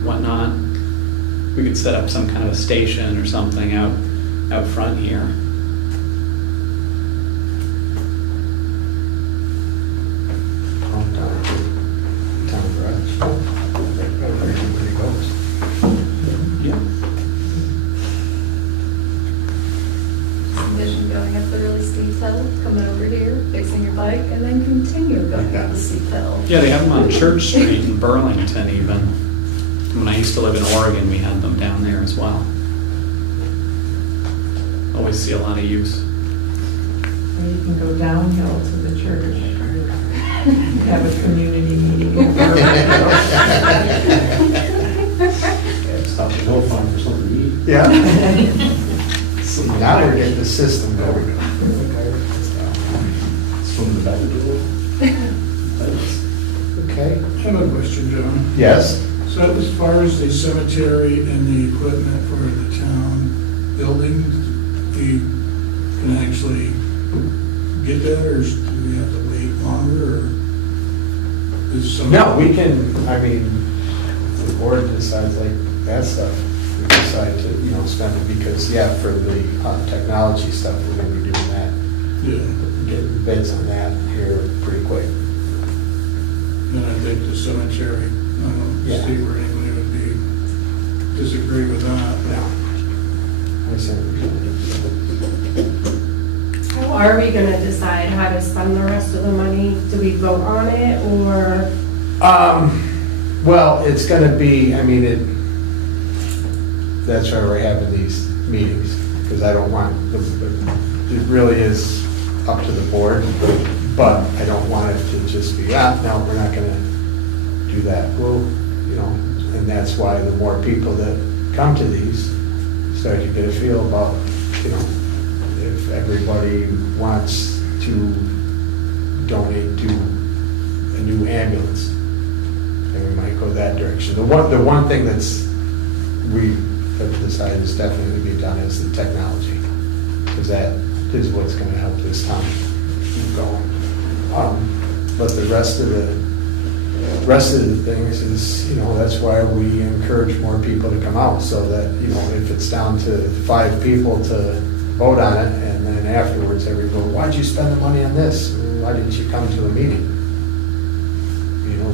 whatnot. We could set up some kind of a station or something out front here. Town garage. Where everybody goes. Yeah. Envision going up the really steep hill, coming over here, fixing your bike, and then continue going up the steep hill. Yeah, they have them on Church Street in Burlington even. When I used to live in Oregon, we had them down there as well. Always see a lot of use. Or you can go downhill to the church. Have a community meeting. Stop the hill farm for something to eat. Yeah. See, now we're getting the system going. Swim in the back of the door. Okay, I have a question, John. yes? So as far as the cemetery and the equipment for the town building, you can actually get that, or do we have to wait longer, or is some? No, we can, I mean, if the board decides like that stuff, we decide to, you know, spend it, because, yeah, for the technology stuff, we're gonna be doing that. Yeah, Getting bids on that here pretty quick. and I think the cemetery, I don't Yeah. see where anybody would disagree with that. No. I said, How are we gonna decide how to spend the rest of the money? Do we vote on it, or? well, it's gonna be, I mean, that's why we're having these meetings, because I don't want, it really is up to the board, but I don't want it to just be, no, we're not gonna do that. Well, you know, and that's why the more people that come to these, start to get a feel about, you know, if everybody wants to donate to a new ambulance, then we might go that direction. The one thing we have decided is definitely to be done is the technology, because that is what's gonna help this town keep going. But the rest of the things is, you know, that's why we encourage more people to come out, so that, you know, if it's down to 5 people to vote on it, and then afterwards everybody go, why'd you spend the money on this? Why didn't you come to a meeting? You know,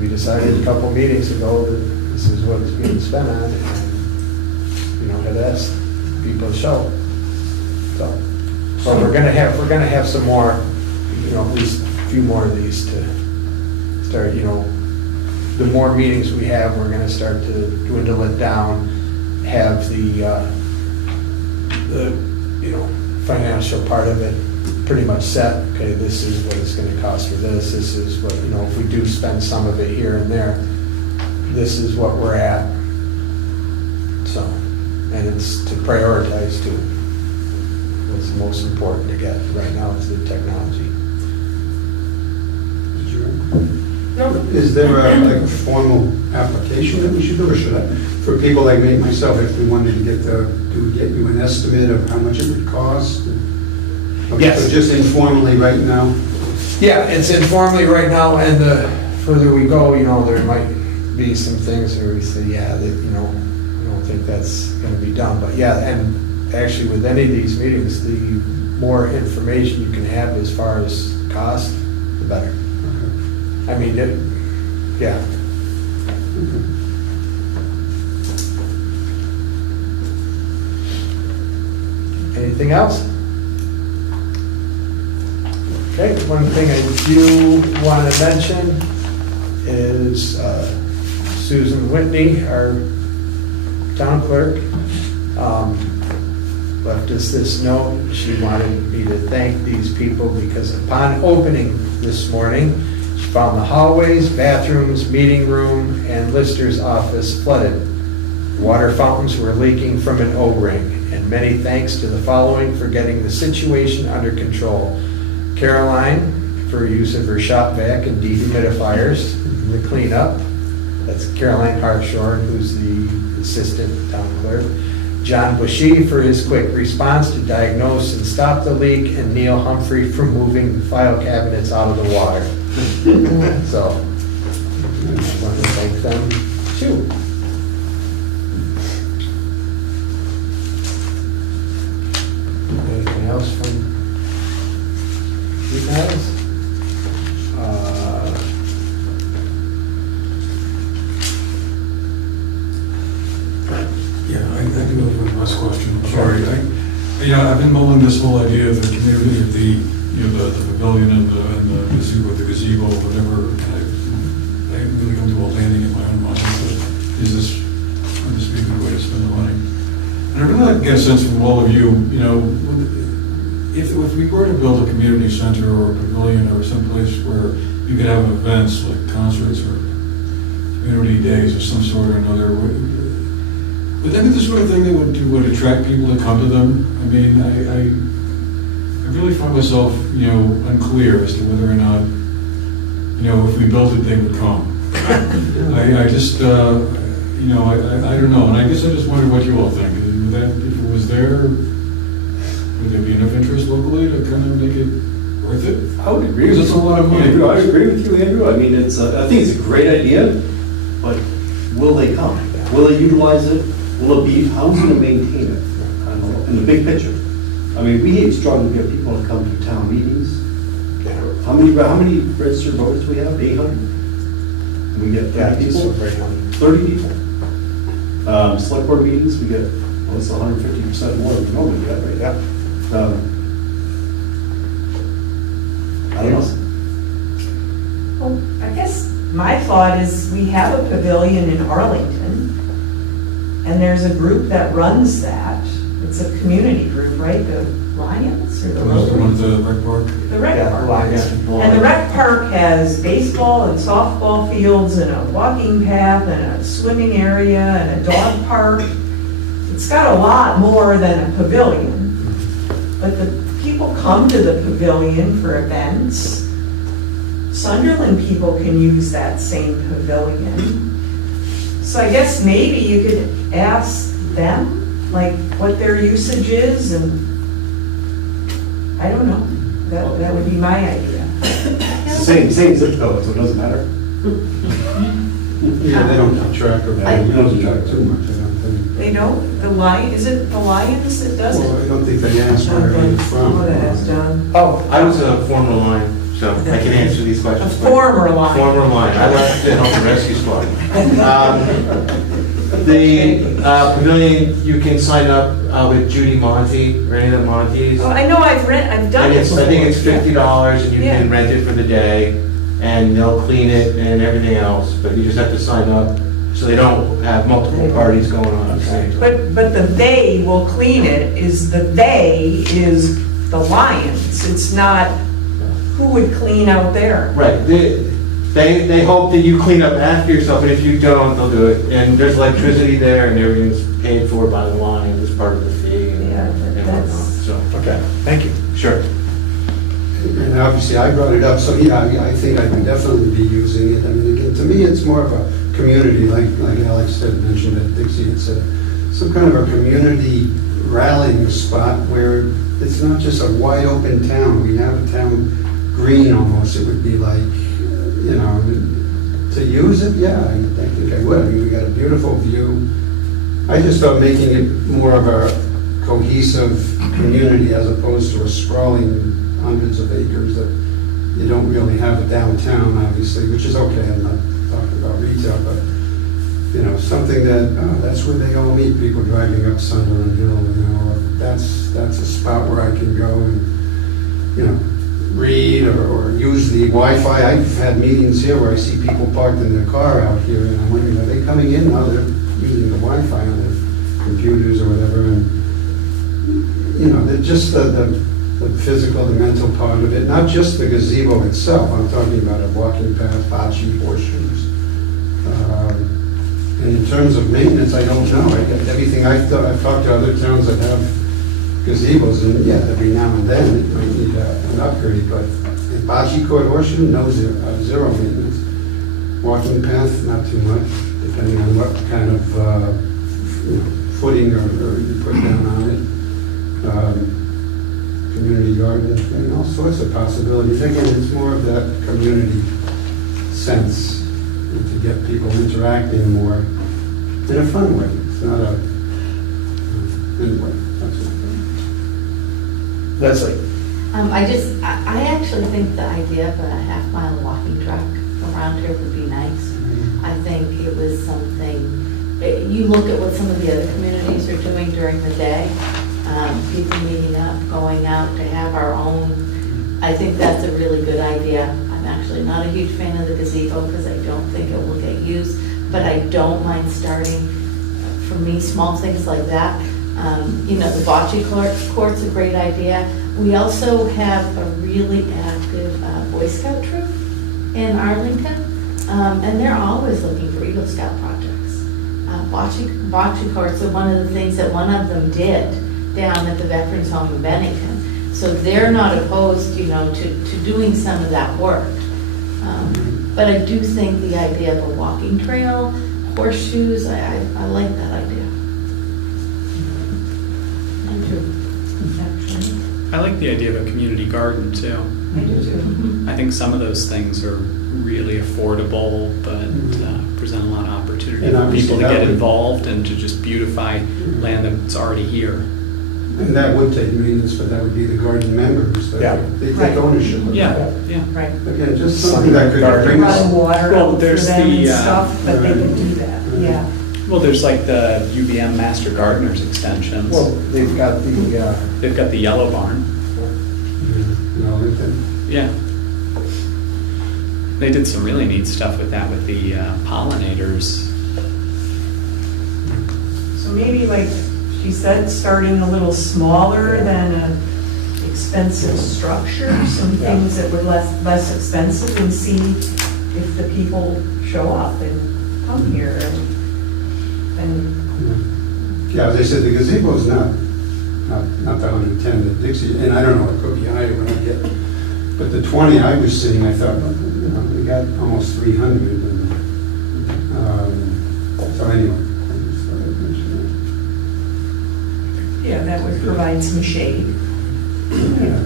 we decided a couple meetings ago that this is what it's being spent on, and, you know, had asked people show. So, but we're gonna have some more, at least a few more of these to start, the more meetings we have, we're gonna start to dwindle it down, have the financial part of it pretty much set. Okay, this is what it's gonna cost for this is what, if we do spend some of it here and there, this is what we're at. So, and it's to prioritize too. What's the most important to get right now is the technology. Is there a formal application that we should do, or should I, for people like me, myself, if we wanted to get you an estimate of how much it would cost? Okay, Yes. So just informally right now? Yeah, it's informally right now, and the further we go, there might be some things where we say, yeah, that, I don't think that's gonna be done, but yeah, and actually with any of these meetings, the more information you can have as far as cost, the better. I mean, yeah. Anything else? Okay, one thing I do want to mention is Susan Whitney, our town clerk, left us this note. She wanted me to thank these people because upon opening this morning, she found the hallways, bathrooms, meeting room, and Lister's office flooded. Water fountains were leaking from an O-ring, and many thanks to the following for getting the situation under control. Caroline, for use of her shop vac and dehumidifiers in the cleanup. That's Caroline Hartshorn, who's the assistant town clerk. John Bushy for his quick response to diagnose and stop the leak, and Neil Humphrey for moving the file cabinets out of the water. So, I want to thank them too. Anything else from you guys? Yeah, I do have one last question, I'm sorry. I've been mulling this whole idea of the community, of the pavilion and the gazebo, whatever. I haven't really come to a landing in my own mind, but would this be a good way to spend the money? And I really like to get a sense from all of you, if we were to build a community center or a pavilion or someplace where you could have events like concerts or community days of some sort or another, would that be the sort of thing that would attract people to come to them? I mean, I really find myself, unclear as to whether or not, if we built it, they would come. I just, I don't know, and I guess I just wonder what you all think. Would that, if it was there, would there be enough interest locally to kind of make it worth it? I would agree Because with it's a lot of money. Andrew, I agree with you, Andrew. I mean, I think it's a great idea, but will they come? Will they utilize it? Will it be, how's it going to maintain it? I don't know, in the big picture. I mean, we struggle to get people to come to town meetings. How many registered voters do we have? 800? We get 30 people? 30 people. Select board meetings, we get, it's 150% more than we normally get, right? Yeah. I don't know. Well, I guess my thought is we have a pavilion in Arlington, and there's a group that runs that. It's a community group, right? The Lions or the Was the Rotary? one at the rec park? The rec Yeah, park. Lions. And the rec park has baseball and softball fields and a walking path and a swimming area and a dog park. It's got a lot more than a pavilion. But the people come to the pavilion for events. Sunderland people can use that same pavilion. So I guess maybe you could ask them, like, what their usage is, and I don't know. That would be my idea. It's the same zip code, so it doesn't matter. Yeah, they don't keep track of that. They don't keep track too much, I don't think. They don't, is it the Lions that does Well, it? I don't think they asked where it's from. I'm gonna ask John. Oh, I was a former line, so I can answer these A questions. former Lion. Former line, I left to help the rescue squad. The pavilion, you can sign up with Judy Monty, or any of the Montes. Oh, I know, I've done And it it's, before. I think it's $50 and you Yeah. can rent it for the day, and they'll clean it and everything else, but you just have to sign up, so they don't have multiple parties going on at the same time. But the they will clean it, is the they is the Lions. It's not, who would clean out there? Right, they hope that you clean up after yourself, and if you don't, they'll do it. And there's electricity there, and everything's paid for by the Lions as part of the fee and Yeah, whatnot, that's- so. Okay, thank you. Sure. And obviously, I brought it up, so yeah, I think I can definitely be using it. I mean, again, to me, it's more of a community, like Alex had mentioned at Dixie, it's some kind of a community rallying spot where it's not just a wide open town. We have a town green almost, it would be like, you know, to use it, yeah, I think I would. I mean, we got a beautiful view. I just felt making it more of a cohesive community as opposed to a sprawling hundreds of acres that you don't really have a downtown, obviously, which is okay. I'm not talking about retail, but, you know, something that, that's where they all meet, people driving up Sunderland Hill, you know, that's a spot where I can go and, you know, read or use the Wi-Fi. I've had meetings here where I see people parked in their car out here, and I'm wondering, are they coming in? No, they're using the Wi-Fi on their computers or whatever, and, you know, just the physical, the mental part of it, not just the gazebo itself. I'm talking about a walking path, bocce, horseshoes. And in terms of maintenance, I don't know. Everything I've talked to other towns that have gazebos, and yeah, every now and then it might need an upgrade, but a bocce court, horseshoe, no, zero maintenance. Walking path, not too much, depending on what kind of you know, footing or you put down on it. Community garden, and all sorts of possibilities. Again, it's more of that community sense, and to get people interacting more in a fun way. It's not a, anyway, that's what Leslie? I actually think the idea of a half-mile walking track around here would be nice. I think it was something, you look at what some of the other communities are doing during the day, people meeting up, going out to have our own. I think that's a really good idea. I'm actually not a huge fan of the gazebo because I don't think it will get used, but I don't mind starting, for me, small things like that. You know, the bocce court's a great idea. We also have a really active Boy Scout troop in Arlington, and they're always looking for Eagle Scout projects. Bocce courts are one of the things that one of them did down at the Veterans Home in Bennington. So they're not opposed, you know, to doing some of that work. But I do think the idea of a walking trail, horseshoes, I like that idea. I do, actually. I like the idea of a community garden too. I do too. I think some of those things are really affordable, but present a lot of opportunity And for obviously people to that get would- involved and to just beautify land that's already here. And that would take maintenance, but that would be the garden members. that Yeah. They Right. take ownership of Yeah, that. yeah. Right. Again, just something that could Garden. bring us. Run water Well, out for there's them and the, stuff, but they can do that, yeah. Well, there's like the UVM Master Gardeners extensions. Well, they've got the, They've got the yellow barn. You know, they can- Yeah. They did some really neat stuff with that, with the pollinators. So maybe like she said, starting a little smaller than an expensive structure, some Yeah. things that were less expensive, and see if the people show up and come here and Yeah, as I said, the gazebo is not the 110 that Dixie, and I don't know, it could be higher when I get, but the 20 I was seeing, I thought, well, you know, we got almost 300, and, so anyway, I just thought I'd mention yeah, that would provide some shade. that. Yeah,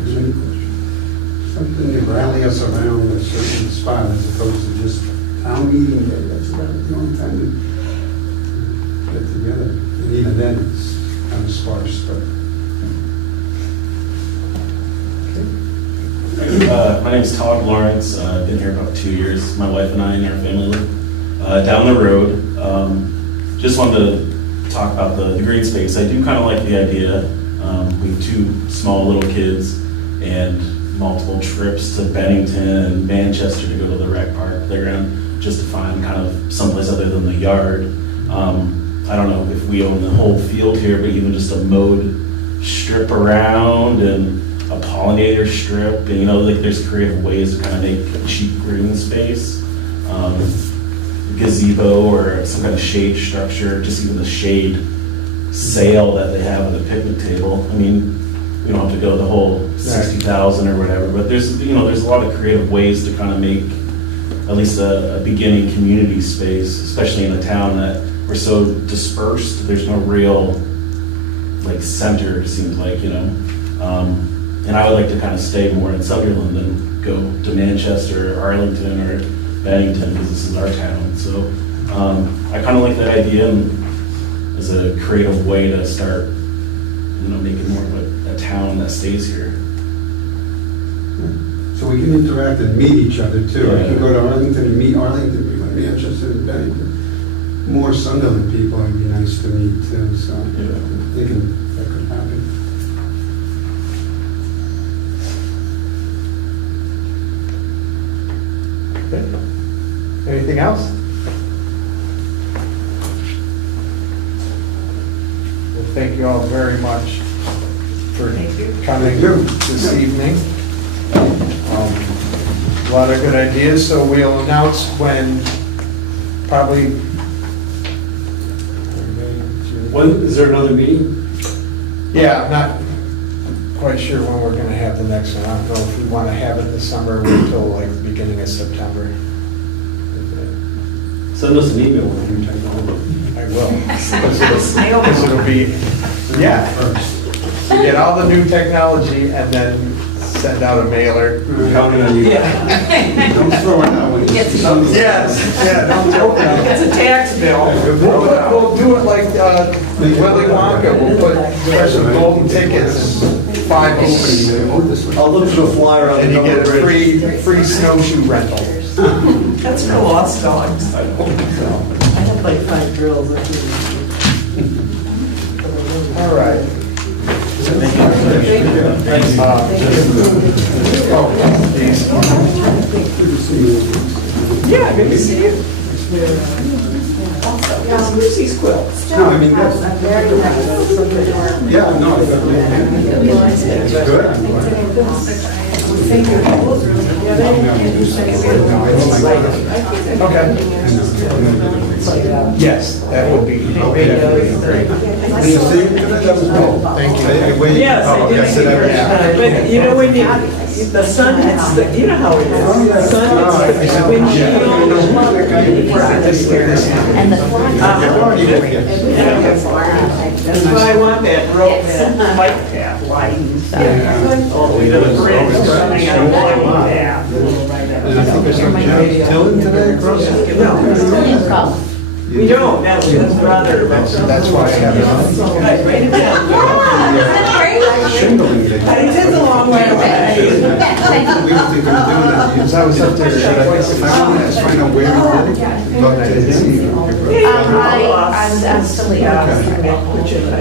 something to rally us around a certain spot as opposed to just town meeting day, that's about the only time to get together. And even then, it's kind of sparse, but. My name is Todd Lawrence. I've been here about 2 years. My wife and I and our family live down the road, just wanted to talk about the green space. I do kind of like the idea. We have 2 small little kids and multiple trips to Bennington and Manchester to go to the rec park playground just to find kind of someplace other than the yard. I don't know if we own the whole field here, but even just a mowed strip around and a pollinator strip, and like there's creative ways to kind of make a cheap green space. Gazebo or some kind of shade structure, just even the shade sail that they have on the picnic table. I mean, we don't have to go the whole 60,000 or whatever, but there's there's a lot of creative ways to kind of make at least a beginning community space, especially in a town that we're so dispersed. There's no real like center, it seems like, and I would like to kind of stay more in Sunderland than go to Manchester or Arlington or Bennington, because this is our town. So I kind of like that idea, and as a creative way to start, making more of a town that stays here. So we can interact and meet each other too. I can go to Arlington and meet Arlington people, Manchester and Bennington. More Sunderland people would be nice to meet too, so I'm thinking that could happen. Okay. Anything else? Well, thank you all very much for coming this evening. A lot of good ideas, so we'll announce when, probably. When, is there another meeting? Yeah, I'm not quite sure when we're gonna have the next one. I don't know if we wanna have it this summer or wait until like the beginning of September. Send us an email with your technology. I will. Because it'll be, yeah. You get all the new technology and then send out a mailer. We're counting on you. Don't throw it out when it's. Yes, yeah, don't throw it out. It's a tax bill. We'll do it like Willy Wonka. We'll put special golden tickets and 5 openings. I'll look for the flyer on the And you get a bridge. free snowshoe rental. That's for lost dogs. I have like 5 girls. All right. Yeah, good to see you. Lucy's quilt. No, I mean, that's, yeah, no, it's good. I'm glad. Okay. Yes, that would be great. Did you see it? That was cool. Thank you. I waited. Yes, I did Yes, see it her. ever happened. But when the sun hits, you know how it is. The sun hits the windshield. And the flag. That's why I want that rope, that light path lighting stuff. All the way to the bridge, running on a light path. And I think there's some Tilton today across. We don't, that's brother. That's why I have it on. Write it down. Shingling thing. It is a long way away. We were thinking of doing that. Because I was up there. I wanted to find out where we did it, but to see. I'm still here.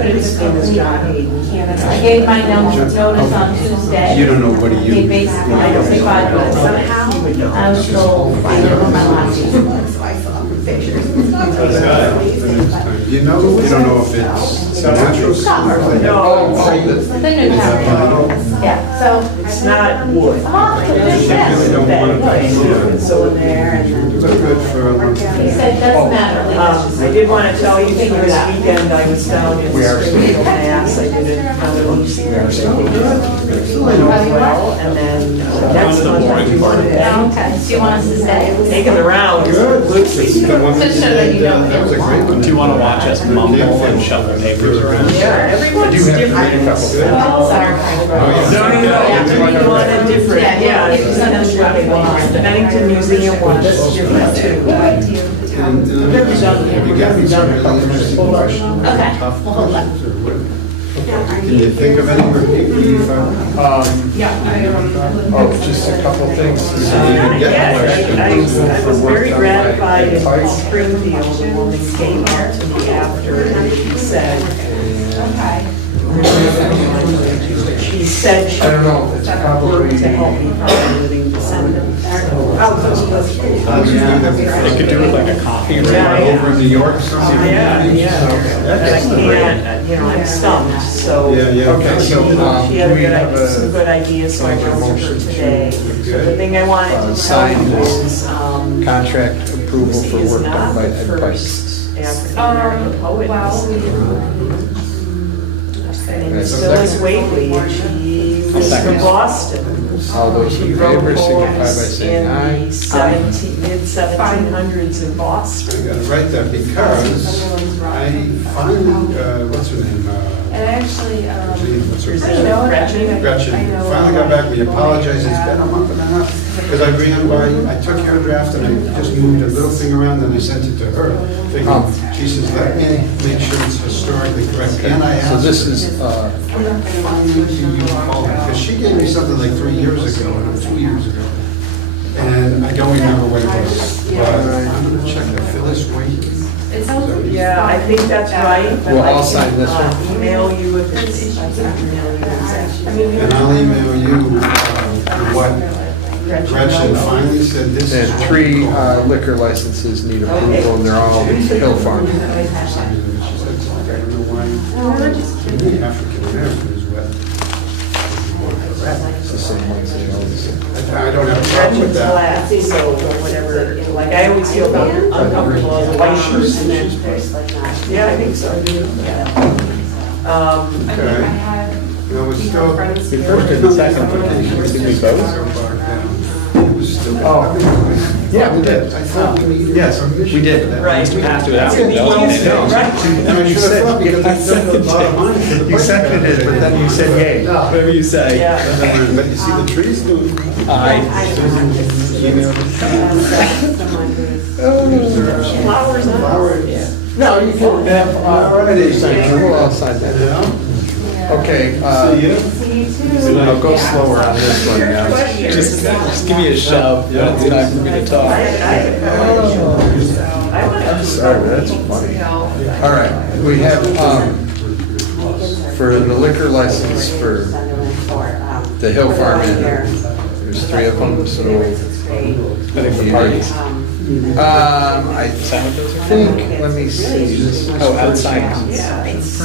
His name is John Hayden. I gave my notice on Tuesday. You don't know what he They used. basically, I don't think I would somehow, I was told, I don't know my last name. You know, you don't know if it's natural. Copper. No, The new town. Yeah, so. it's not wood. I'm off to You this. really don't want to pay more. So in there and then. Look good for a month. He said, doesn't matter. I did want to tell you, this weekend I was down in Springfield, Mass. I did it on the well, and then next month I do one day. Okay, do you want us to stay? Taking the rounds with Lucy. The one that Just so that you did, don't that was a great one. Do you want to watch us mumble and shuffle papers around? Yeah, everyone's I do have to read a different. couple things. Oh, sorry. You want a different, yeah. The Bennington Museum was different too. And, have you got me some really interesting questions? Okay, we'll hold that. Can you think of any people you found? Oh, just a couple things. Yes, I was very gratified in Springfield, a woman came up to me after and she said, she said she I don't know, it's probably. worked to help me find living descendants. They could do it like a coffee Yeah, right yeah. Over in New York somewhere? Yeah, yeah. And I can't, I'm stumped, so. Yeah, yeah. Okay, so, She had a we good have idea, some good a ideas, so I make a wrote to her motion to- today. The thing I wanted to tell sign you this is, contract approval Lucy for is work done not by the Ed Pike. first African-American poet. And Right, so so is second. Whately, and she was Second. from Boston. All those She in wrote favor signify by poems saying aye. in the mid-1700s in I Boston. gotta write that because I finally, what's her name? And actually, What's her I name? know, Gretchen. Gretchen, I know. finally got back, we apologized, it's been a month and a half. Because I ran by, I took your draft and I just moved a little thing around and I sent it to her. Thinking, she says, let me make sure it's historically correct. And I asked So this her, is, finally do you call her? Because she gave me something like 3 years ago, or 2 years ago. And I don't remember what it was. But I'm gonna check it, Phyllis Wade. it sounds like. Yeah, I think that's right. but We'll I all can, sign this one. Email you if it's, I can email you exactly. And I'll email you what Gretchen finally said, this is. and what 3 we call it. liquor licenses need approval, and they're all Hill Farm. She said, I don't know why, the African American is what. It's the same ones they always say. I don't have a problem with Gretchen's that. class, so whatever, like, I always feel uncomfortable as a white person. Yeah, I think so. I Okay. had No, it's still. people friends We here. first did the second, but did we vote? It was still. Oh. Yeah, we did. I thought we needed. Yes, we did. Right. We have to without. That's gonna be easy, right? And I should have thought because I sent a lot of money to the. You seconded it, but then you said yay. Whatever you say. Yeah. But you see the trees doing. Flowers on. Flowers. No, you can have, we'll all sign that. Yeah. Okay, See you. I'll go slower on this one now. Just give me a shove, when it's time for me to talk. Sorry, that's funny. All right, we have, for the liquor license for the Hill Farm Inn, there's 3 of them, so I think for parties. I think, let me see. This is Oh, outside.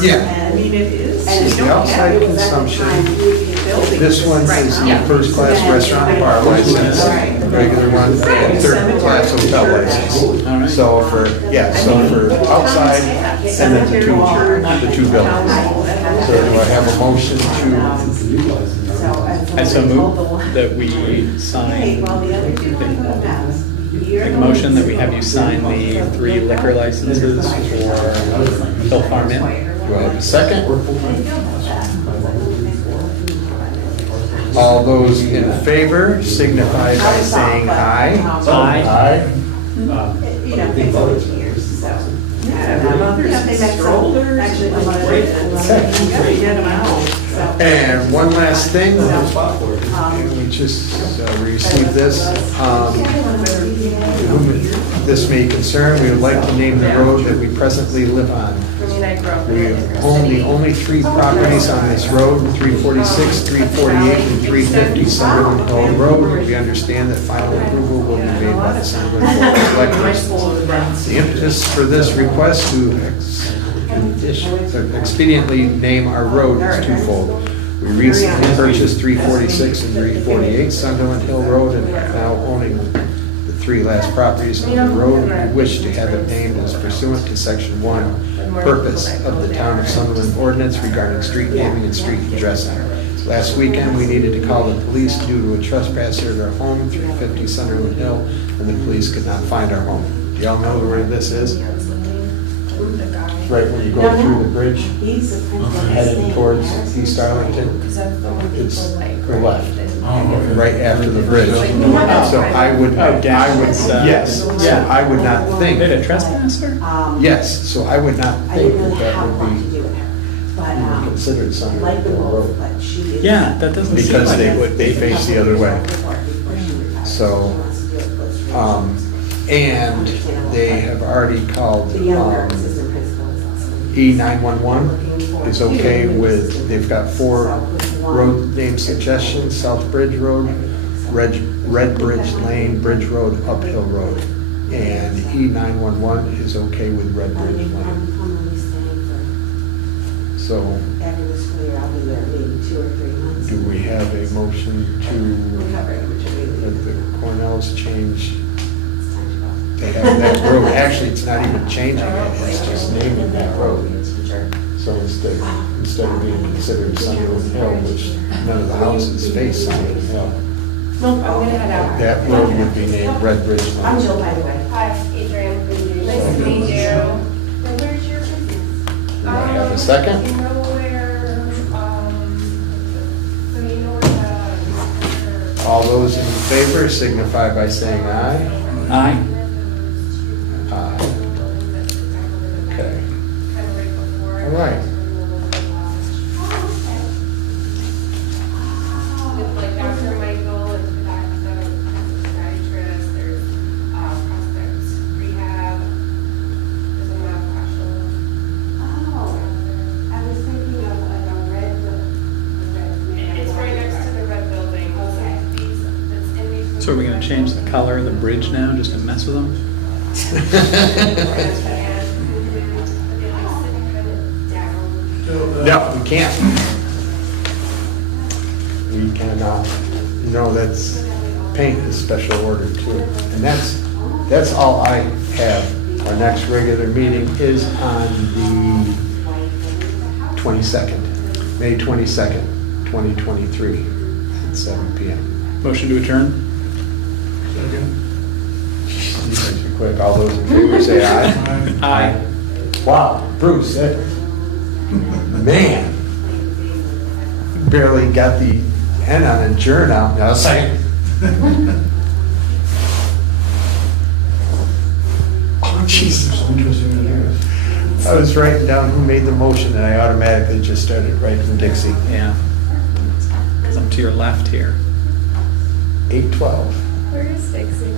Yeah, I mean, it is. this is the outside consumption. This one is the first class restaurant and bar license, regular one, and third class hotel license. So for, yeah, so for outside and then the 2 buildings. So do I have a motion to, I so move that we sign, make a motion that we have you sign the 3 liquor licenses for Hill Farm Inn. do I have a second? All those in favor signify by saying aye. Aye. You know, they voted here, so. Strollers. Get them out. And one last thing, we just received this. Whom this may concern, we would like to name the road that we presently live on. I mean, I grew up We in own the only 3 properties on this road, 346, 348, and 350 Sunderland Hill Road. We understand that final approval will be made by the Sunderland Board of Selectmen. The impetus for this request to expediently name our road is twofold. We recently purchased 346 and 348 Sunderland Hill Road, and now owning the 3 last properties on the road, we wish to have it named as pursuant to Section 1, purpose of the Town of Sunderland ordinance regarding street naming and street addressing. Last weekend, we needed to call the police due to a trespasser at our home, 350 Sunderland Hill, and the police could not find our home. Do y'all know where this is? Right when you go through the bridge, headed towards East Arlington, it's the left, right after the bridge. So I would, yes, so I would not think, Did a trespasser? yes, so I would not think that that would be But, Considered I Sunderland like them Hill both, Road. but she is. Yeah, that doesn't seem Because like they face the other way. So, and they have already called, The younger assistant principal is also. E911 is okay with, they've got 4 road name suggestions: South Bridge Road, Red Bridge Lane, Bridge Road, Uphill Road. And E911 is okay with Red Bridge Lane. I'm only staying So after the school year, I'll be there maybe 2 or 3 months. do we have a motion to, We're covering maternity that leave. the Cornells change, It's time to go. they have that road, actually, it's not even changing it, it's just naming that road. So instead of being considered Sunderland Hill, which none of the houses face Sunderland Hill, Nope, I'm gonna head out. that road would be named Red Bridge I'm Lane. Jill, by the way. Hi, Adrian. Nice to meet you. And where's your business? Do I have a second? You know where, so you know where the. All those in favor signify by saying aye. Aye. Aye. Okay. All right. With like Dr. Michael and the psychiatrist, there's prospect rehab, there's a myofascial. Oh, I was thinking of like a red. It's right next to the red building. Okay. It's in between. So are we gonna change the color of the bridge now, just to mess with them? No, we can't. We cannot. You know, that's, paint is special order too. And that's all I have. Our next regular meeting is on the 22nd, May 22nd, 2023, at 7 PM. Motion to adjourn? You guys are quick. All those in favor say aye. Aye. Wow, Bruce, that, man, you barely got the end on adjourn out. Now, second. Oh, Jesus. Some interesting ideas. I was writing down who made the motion and I automatically just started writing Dixie. Yeah. Because I'm to your left here. 8:12. Where is Dixie?